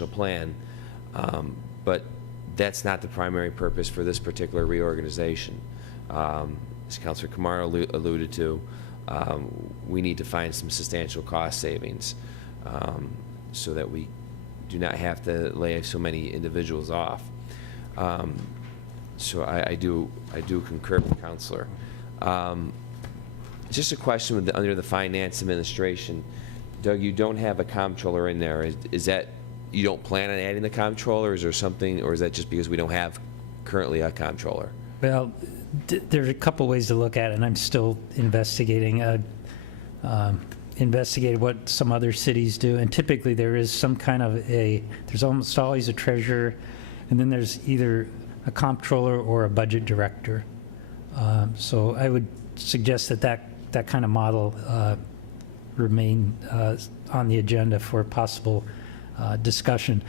plan. But that's not the primary purpose for this particular reorganization. As Councilor Camardo alluded to, we need to find some substantial cost savings so that we do not have to lay so many individuals off. So I do concur with Councilor. Just a question under the finance administration. Doug, you don't have a comptroller in there. Is that, you don't plan on adding the comptroller? Is there something, or is that just because we don't have currently a comptroller? Well, there's a couple ways to look at it, and I'm still investigating. Investigated what some other cities do, and typically there is some kind of there's almost always a treasurer, and then there's either a comptroller or a budget director. So I would suggest that kind of model remain on the agenda for possible discussion.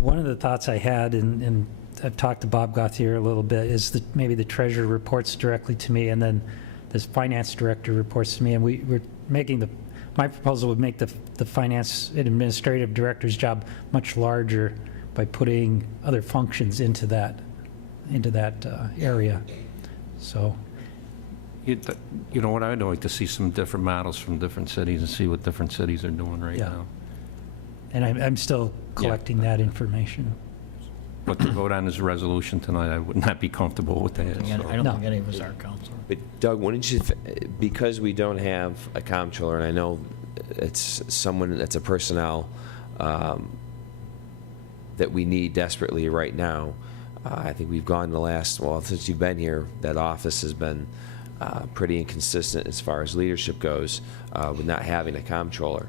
One of the thoughts I had, and I've talked to Bob Gauthier a little bit, is that maybe the treasurer reports directly to me, and then this finance director reports to me, and we're making my proposal would make the finance and administrative director's job much larger by putting other functions into that area. So, you know what, I'd like to see some different models from different cities and see what different cities are doing right now. And I'm still collecting that information. But to vote on this resolution tonight, I would not be comfortable with that. And so. I don't think any of us are, Counselor. But Doug, wouldn't you, because we don't have a comptroller, and I know it's someone that's a personnel that we need desperately right now, I think we've gone the last, well, since you've been here, that office has been pretty inconsistent as far as leadership goes with not having a comptroller.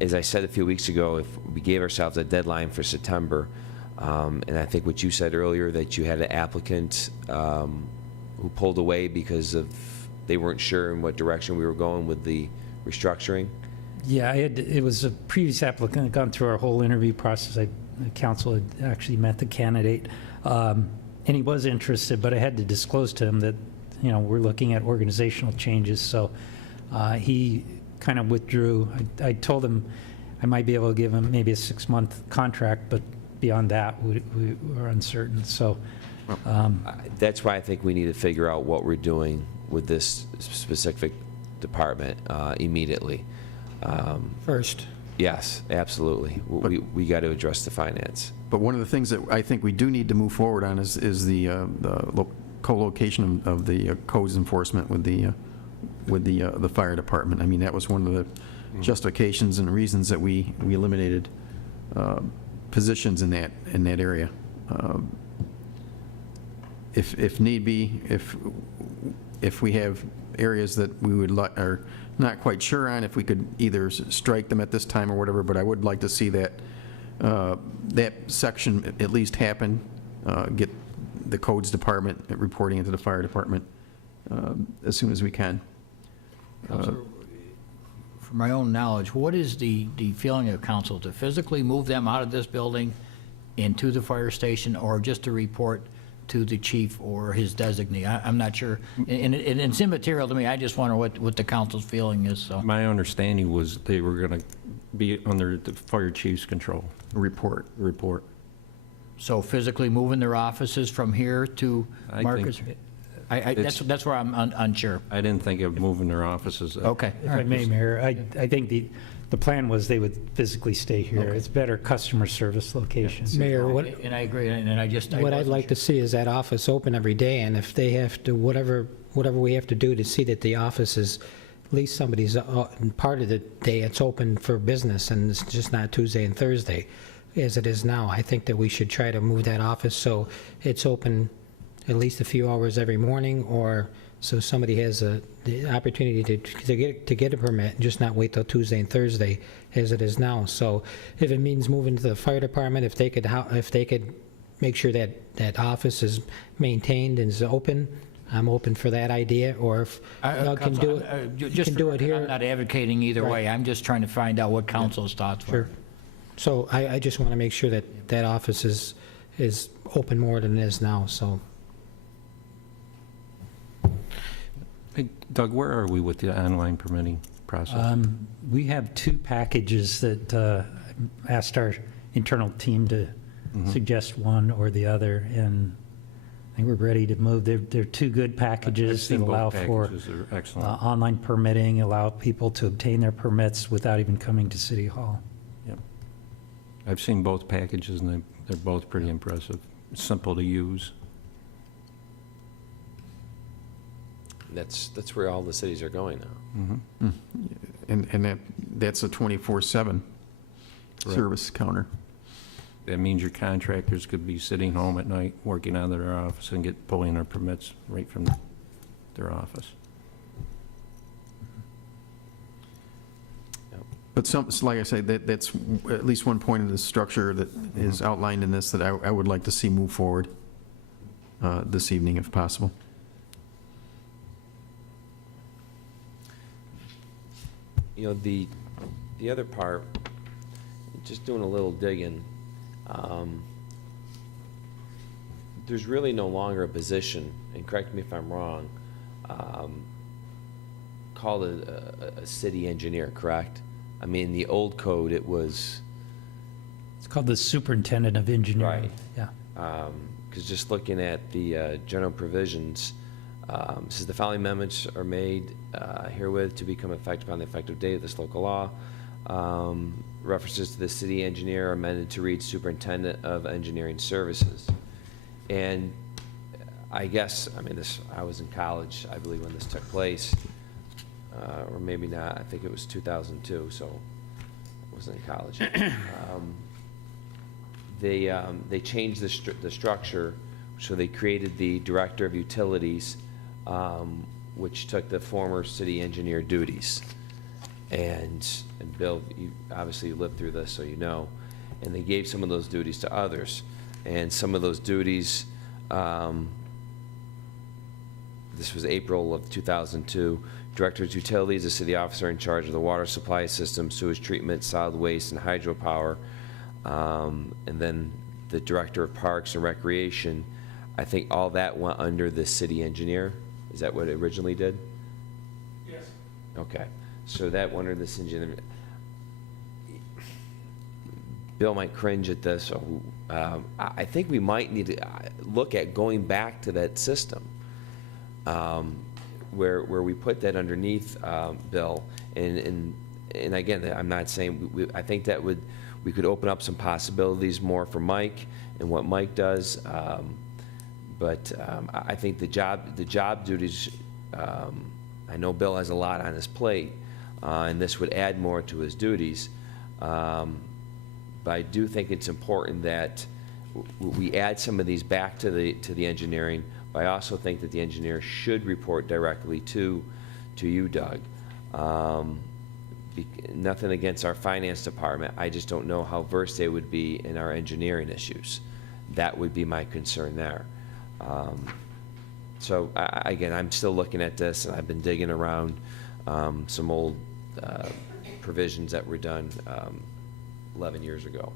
As I said a few weeks ago, if we gave ourselves a deadline for September, and I think what you said earlier, that you had an applicant who pulled away because of they weren't sure in what direction we were going with the restructuring. Yeah, it was a previous applicant, gone through our whole interview process. The council had actually met the candidate, and he was interested, but I had to disclose to him that, you know, we're looking at organizational changes, so he kind of withdrew. I told him I might be able to give him maybe a 6-month contract, but beyond that, we were uncertain, so. That's why I think we need to figure out what we're doing with this specific department immediately. First. Yes, absolutely. We got to address the finance. But one of the things that I think we do need to move forward on is the co-location of the codes enforcement with the fire department. I mean, that was one of the justifications and reasons that we eliminated positions in that area. If need be, if we have areas that we would are not quite sure on, if we could either strike them at this time or whatever, but I would like to see that that section at least happen, get the codes department reporting into the fire department as soon as we can. Counselor, from my own knowledge, what is the feeling of council to physically move them out of this building into the fire station, or just to report to the chief or his designee? I'm not sure. And it's immaterial to me. I just wonder what the council's feeling is. So. My understanding was they were going to be under the fire chief's control. Report. So physically moving their offices from here to Marcus? That's where I'm unsure. I didn't think of moving their offices. Okay. If I may, Mayor, I think the plan was they would physically stay here. Okay. It's better customer service location. Mayor, And I agree, and what I'd like to see is that office open every day, and if they have to, whatever we have to do to see that the office is, at least somebody's, part of the day it's open for business, and it's just not Tuesday and Thursday, as it is now. I think that we should try to move that office so it's open at least a few hours every morning, or so somebody has the opportunity to get a permit and just not wait till Tuesday and Thursday as it is now. So if it means moving to the fire department, if they could make sure that that office is maintained and is open, I'm open for that idea. Or if Doug can do it, you can do it here. I'm not advocating either way. I'm just trying to find out what council's thoughts were. Sure. So I just want to make sure that that office is open more than it is now, so. Hey, Doug, where are we with the online permitting process? We have 2 packages that asked our internal team to suggest one or the other, and I think we're ready to move. They're 2 good packages that allow for online permitting, allow people to obtain their permits without even coming to City Hall. Yep. I've seen both packages, and they're both pretty impressive. Simple to use. That's where all the cities are going now. And that's a 24/7 service counter. That means your contractors could be sitting home at night, working out of their office and pulling their permits right from their office. But like I say, that's at least one point of the structure that is outlined in this that I would like to see move forward this evening if possible. You know, the other part, just doing a little digging, there's really no longer a position, and correct me if I'm wrong, called a city engineer, correct? I mean, the old code, it's called the superintendent of engineering. Right. Yeah. Because just looking at the general provisions, says the following amendments are made herewith to become effective on the effective date of this local law. references to the city engineer amended to read superintendent of engineering services. And I guess, I mean, I was in college, I believe, when this took place, or maybe not, I think it was 2002, so I wasn't in college. They changed the structure, so they created the director of utilities, which took the former city engineer duties. And Bill, you obviously lived through this, so you know. And they gave some of those duties to others. And some of those duties, this was April of 2002, Director of Utilities, a city officer in charge of the water supply system, sewage treatment, solid waste, and hydropower. And then the Director of Parks and Recreation. I think all that went under the city engineer. Is that what it originally did? Yes. Okay. So that went under this engineer. Bill might cringe at this. So, I think we might need to look at going back to that system where we put that underneath, Bill. And again, I'm not saying, I think that we could open up some possibilities more for Mike and what Mike does. But I think the job duties, I know Bill has a lot on his plate, and this would add more to his duties. But I do think it's important that we add some of these back to the engineering. But I also think that the engineer should report directly to you, Doug. Nothing against our finance department. I just don't know how versed they would be in our engineering issues. That would be my concern there. So again, I'm still looking at this, and I've been digging around some old provisions that were done 11 years ago.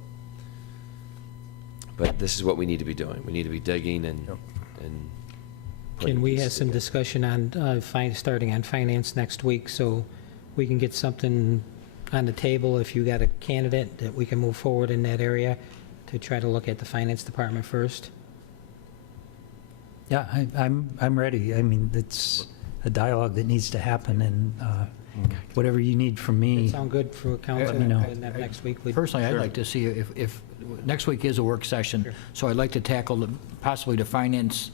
But this is what we need to be doing. We need to be digging and Can we have some discussion on starting on finance next week, so we can get something on the table if you got a candidate that we can move forward in that area to try to look at the finance department first? Yeah, I'm ready. I mean, it's a dialogue that needs to happen, and whatever you need from me. Does that sound good for council? Let me know. Next week? Personally, I'd like to see if next week is a work session, so I'd like to tackle possibly the finance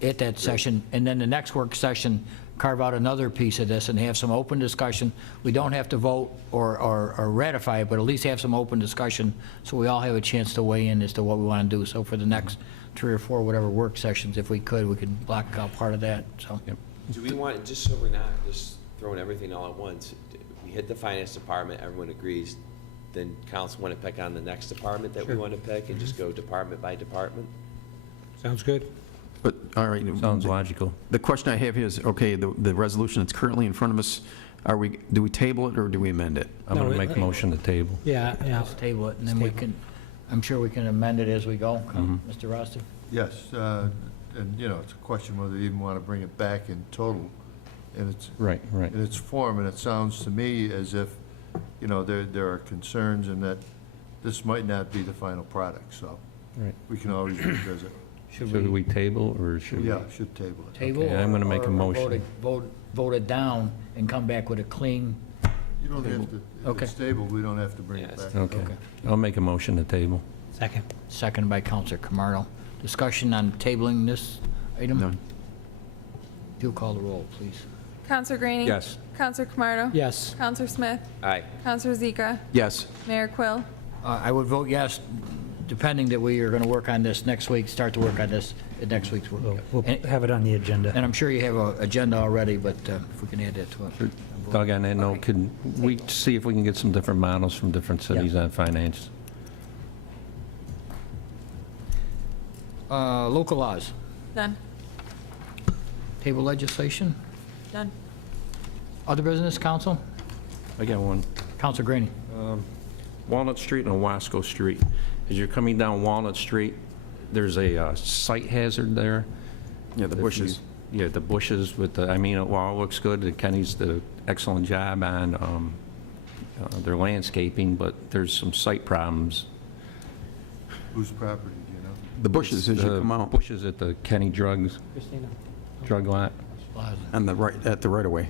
at that session, and then the next work session, carve out another piece of this and have some open discussion. We don't have to vote or ratify it, but at least have some open discussion so we all have a chance to weigh in as to what we want to do. So for the next 3 or 4 whatever work sessions, if we could block out part of that, so. Do we want, just so we're not just throwing everything all at once, we hit the finance department, everyone agrees, then council want to pick on the next department that we want to pick and just go department by department? Sounds good. But, all right. Sounds logical. The question I have here is, okay, the resolution that's currently in front of us, do we table it or do we amend it? I'm going to make a motion to table. Yeah. Let's table it, and then we can, I'm sure we can amend it as we go. Mr. Roster? Yes, and, it's a question whether you even want to bring it back in total in its Right. in its form, and it sounds to me as if, there are concerns and that this might not be the final product, so Right. we can always revisit. Should we table, or should we? Yeah, should table it. Table? Okay, I'm gonna make a or motion. Vote it down and come back with a clean. You don't have to, if Okay. it's tabled, we don't have to bring it back. Okay. I'll make a motion to table. Second. Second by Counselor Camardo. Discussion on tabling this item? None. If you'll call the roll, please. Counselor Graney? Yes. Counselor Camardo? Yes. Counselor Smith? Aye. Counselor Zika? Yes. Mayor Quill? I would vote yes, depending that we are going to work on this next week, start to work on this at next week's work. We'll have it on the agenda. And I'm sure you have an agenda already, but if we can add that to it. Doug, on that note, could we see if we can get some different models from different cities on finance? Local laws. Done. Table legislation. Done. Other business, council? I got one. Counselor Graney. Walnut Street and Wasco Street. As you're coming down Walnut Street, there's a site hazard there. Yeah, the bushes. Yeah, the bushes with the, while it looks good, Kenny's did an excellent job on their landscaping, but there's some site problems. Whose property, do you know? The bushes as you come out. Bushes at the Kenny drug lot. on the right, at the right-of-way.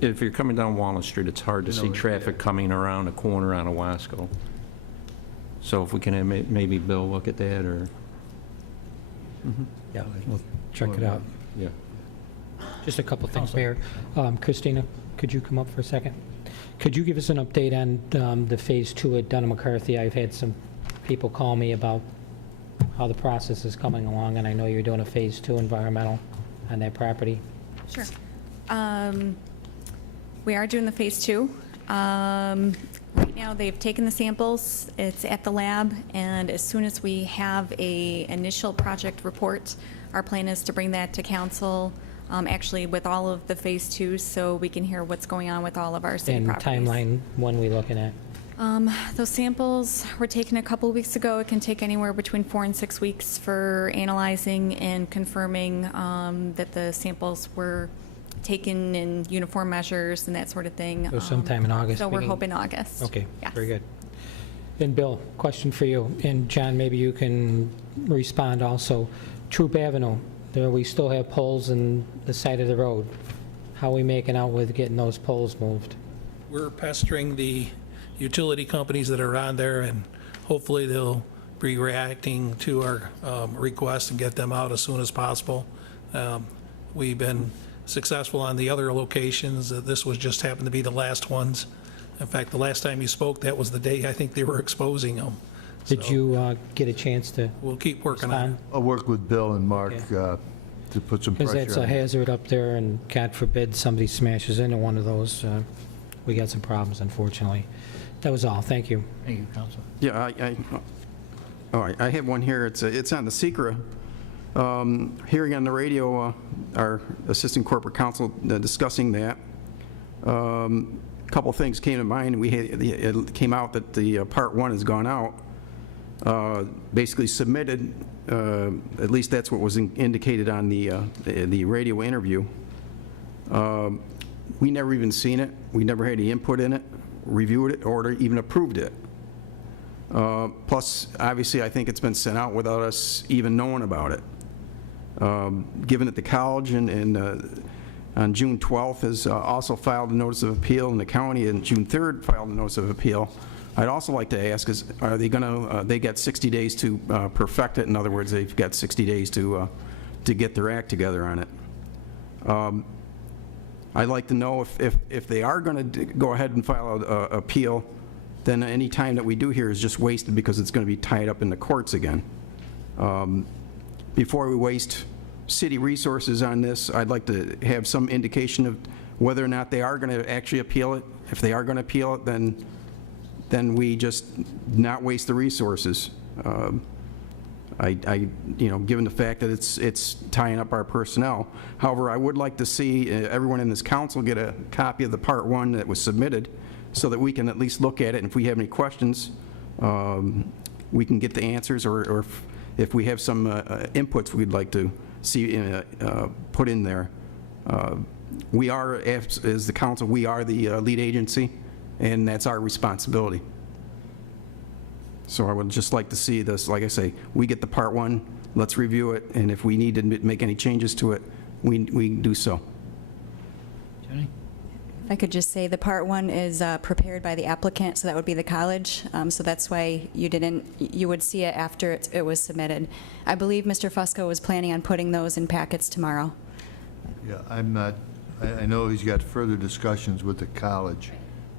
If you're coming down Walnut Street, it's hard to No, see yeah. traffic coming around the corner on Owasco. So if we can have maybe Bill look at that, or, Yeah, we'll check it out. yeah. Just a couple things, Mayor. Christina, could you come up for a second? Could you give us an update on the Phase 2 at Dunham McCarthy? I've had some people call me about how the process is coming along, and I know you're doing a Phase 2 environmental on that property. Sure. We are doing the Phase 2. Right now, they've taken the samples, it's at the lab, and as soon as we have a initial project report, our plan is to bring that to council, actually with all of the Phase 2s, so we can hear what's going on with all of our city And properties. timeline, when we looking at? Those samples were taken a couple of weeks ago. It can take anywhere between 4 and 6 weeks for analyzing and confirming that the samples were taken in uniform measures and that sort of thing. So sometime in August? So we we're can- hoping August. Okay, Yes. very good. And Bill, question for you, and John, maybe you can respond also. Troop Avenue, there we still have poles in the side of the road. How are we making out with getting those poles moved? We're pestering the utility companies that are on there, and hopefully they'll be reacting to our request and get them out as soon as possible. We've been successful on the other locations. This was just happened to be the last ones. In fact, the last time you spoke, that was the day I think they were exposing them. Did you get a chance to We'll keep working on it. I'll work with Bill and Mark to put some Because pressure that's a on it. hazard up there, and God forbid somebody smashes into one of those. We got some problems, unfortunately. That was all. Thank you. Thank you, Council. Yeah, all right, I have one here. It's on the SECRA. Hearing on the radio, our Assistant Corporate Counsel discussing that. A couple things came to mind. It came out that the Part 1 has gone out, basically submitted, at least that's what was indicated on the radio interview. We never even seen it. We never had any input in it, reviewed it, or even approved it. Plus, obviously, I think it's been sent out without us even knowing about it. Given that the college on June 12th has also filed a notice of appeal, and the county on June 3rd filed a notice of appeal, I'd also like to ask is, are they going to, they got 60 days to perfect it. In other words, they've got 60 days to get their act together on it. I'd like to know if they are going to go ahead and file an appeal, then any time that we do here is just wasted because it's going to be tied up in the courts again. Before we waste city resources on this, I'd like to have some indication of whether or not they are going to actually appeal it. If they are going to appeal it, then we just not waste the resources. Given the fact that it's tying up our personnel. However, I would like to see everyone in this council get a copy of the Part 1 that was submitted so that we can at least look at it, and if we have any questions, we can get the answers, or if we have some inputs we'd like to see put in there. We are, as the council, we are the lead agency, and that's our responsibility. So I would just like to see this, like I say, we get the Part 1, let's review it, and if we need to make any changes to it, we do so. Jenny? If I could just say, the Part 1 is prepared by the applicant, so that would be the college. So that's why you would see it after it was submitted. I believe Mr. Fusco was planning on putting those in packets tomorrow. Yeah, I'm not, I know he's got further discussions with the college.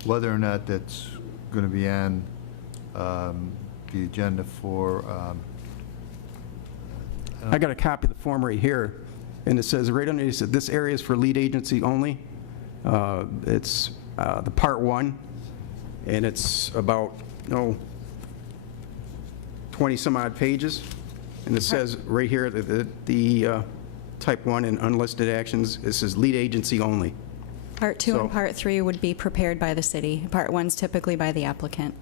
Whether or not that's going to be on the agenda for... I got a copy of the form right here, and it says right underneath, it said, this area is for lead agency only. It's the Part 1, and it's about, 20 some odd pages. And it says right here that the Type 1 and unlisted actions, it says lead agency only. Part 2 So- and Part 3 would be prepared by the city. Part 1's typically by the applicant.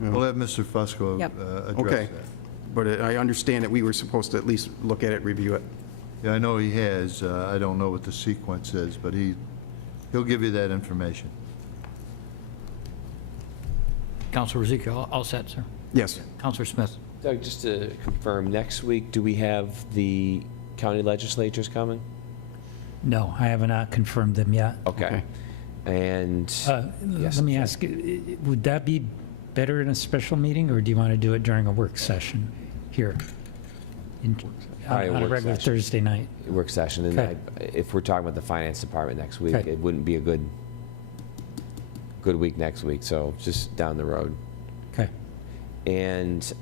We'll have Mr. Fusco Yep. address Okay. that. But I understand that we were supposed to at least look at it, review it. Yeah, I know he has. I don't know what the sequence is, but he'll give you that information. Councilor Ezekiel, all set, sir? Yes. Councilor Smith? Doug, just to confirm, next week, do we have the county legislatures coming? No, I have not confirmed them yet. Okay. And, Let me ask, would that be better in a special meeting, or do you want to do it during a work session here? Probably a On a work regular session. Thursday night? work session, and Okay. if we're talking about the finance department next week, Okay. it wouldn't be a good week next week, so just down the road. Okay. And,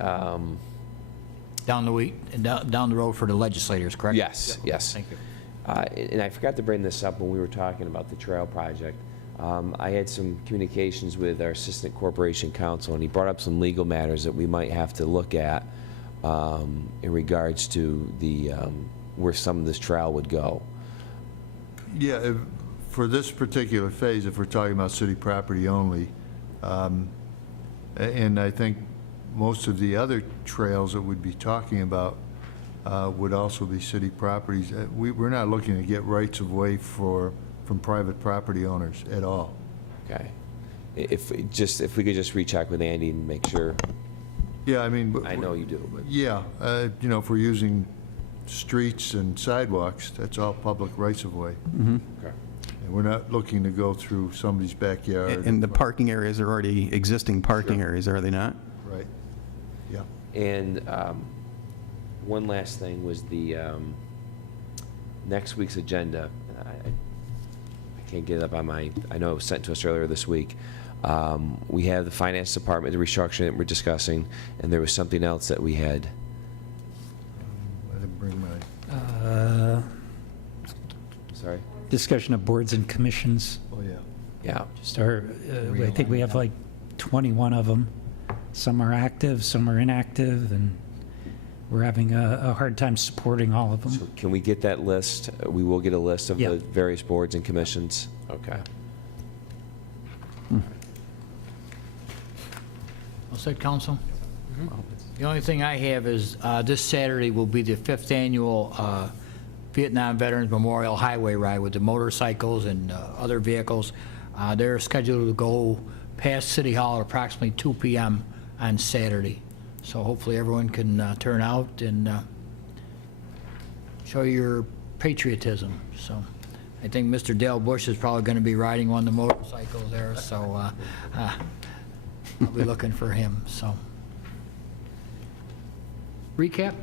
Down the road for the legislators, correct? yes, yes. Thank you. And I forgot to bring this up when we were talking about the trail project. I had some communications with our assistant corporation counsel, and he brought up some legal matters that we might have to look at in regards to the where some of this trail would go. Yeah, for this particular phase, if we're talking about city property only, and I think most of the other trails that we'd be talking about would also be city properties. We're not looking to get rights of way from private property owners at all. Okay. If we could just recheck with Andy and make sure. Yeah, I mean. I know you do, but. Yeah, you know, if we're using streets and sidewalks, that's all public rights of way. Okay. And we're not looking to go through somebody's backyard. And the parking areas are already existing parking areas, are they not? Right, yeah. And one last thing was the next week's agenda. I can't get it up on my, I know it was sent to us earlier this week. We have the finance department, the restructuring that we're discussing, and there was something else that we had. I didn't bring my. Sorry? Discussion of boards and commissions. Oh, yeah. Yeah. Just I think we have like 21 of them. Some are active, some are inactive, and we're having a hard time supporting all of them. So can we get that list? We will get a list of Yeah. the various boards and commissions? Okay. All set, council? The only thing I have is this Saturday will be the 5th annual Vietnam Veterans Memorial Highway Ride with the motorcycles and other vehicles. They're scheduled to go past City Hall at approximately 2 p.m. on Saturday. So hopefully everyone can turn out and show your patriotism. So I think Mr. Dale Bush is probably going to be riding one of the motorcycles there, so I'll be looking for him, so. Recap?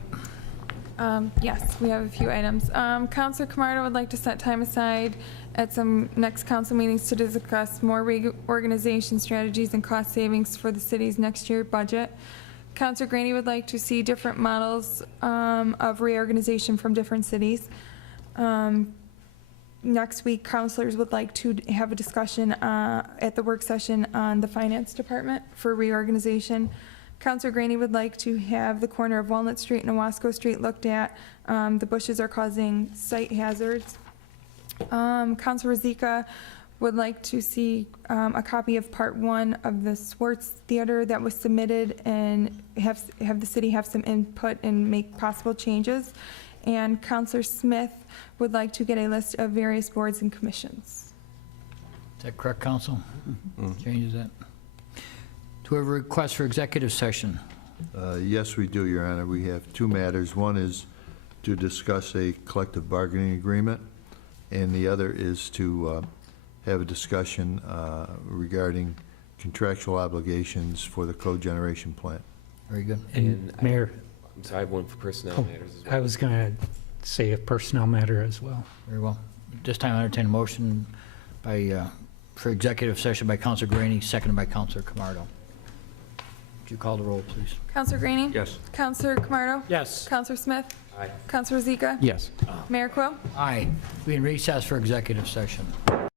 Yes, we have a few items. Councilor Camardo would like to set time aside at some next council meetings to discuss more reorganization strategies and cost savings for the city's next year budget. Councilor Graney would like to see different models of reorganization from different cities. Next week, councilors would like to have a discussion at the work session on the finance department for reorganization. Councilor Graney would like to have the corner of Walnut Street and Owasco Street looked at. The bushes are causing site hazards. Councilor Zika would like to see a copy of Part 1 of the Swartz Theater that was submitted and have the city have some input and make possible changes. And Councilor Smith would like to get a list of various boards and commissions. Is that correct, council? Changes that? Do we have a request for executive session? Yes, we do, Your Honor. We have two matters. One is to discuss a collective bargaining agreement, and the other is to have a discussion regarding contractual obligations for the cogeneration plant. Very good. And Mayor, I'm sorry, I have one for personnel matters as well. I was going to say a personnel matter as well. Very well. This time I entertain a motion for executive session by Councilor Graney, seconded by Councilor Camardo. Would you call the roll, please? Councilor Graney? Yes. Councilor Camardo? Yes. Councilor Smith? Aye. Councilor Zika? Yes. Mayor Quill? Aye. We in recess for executive session.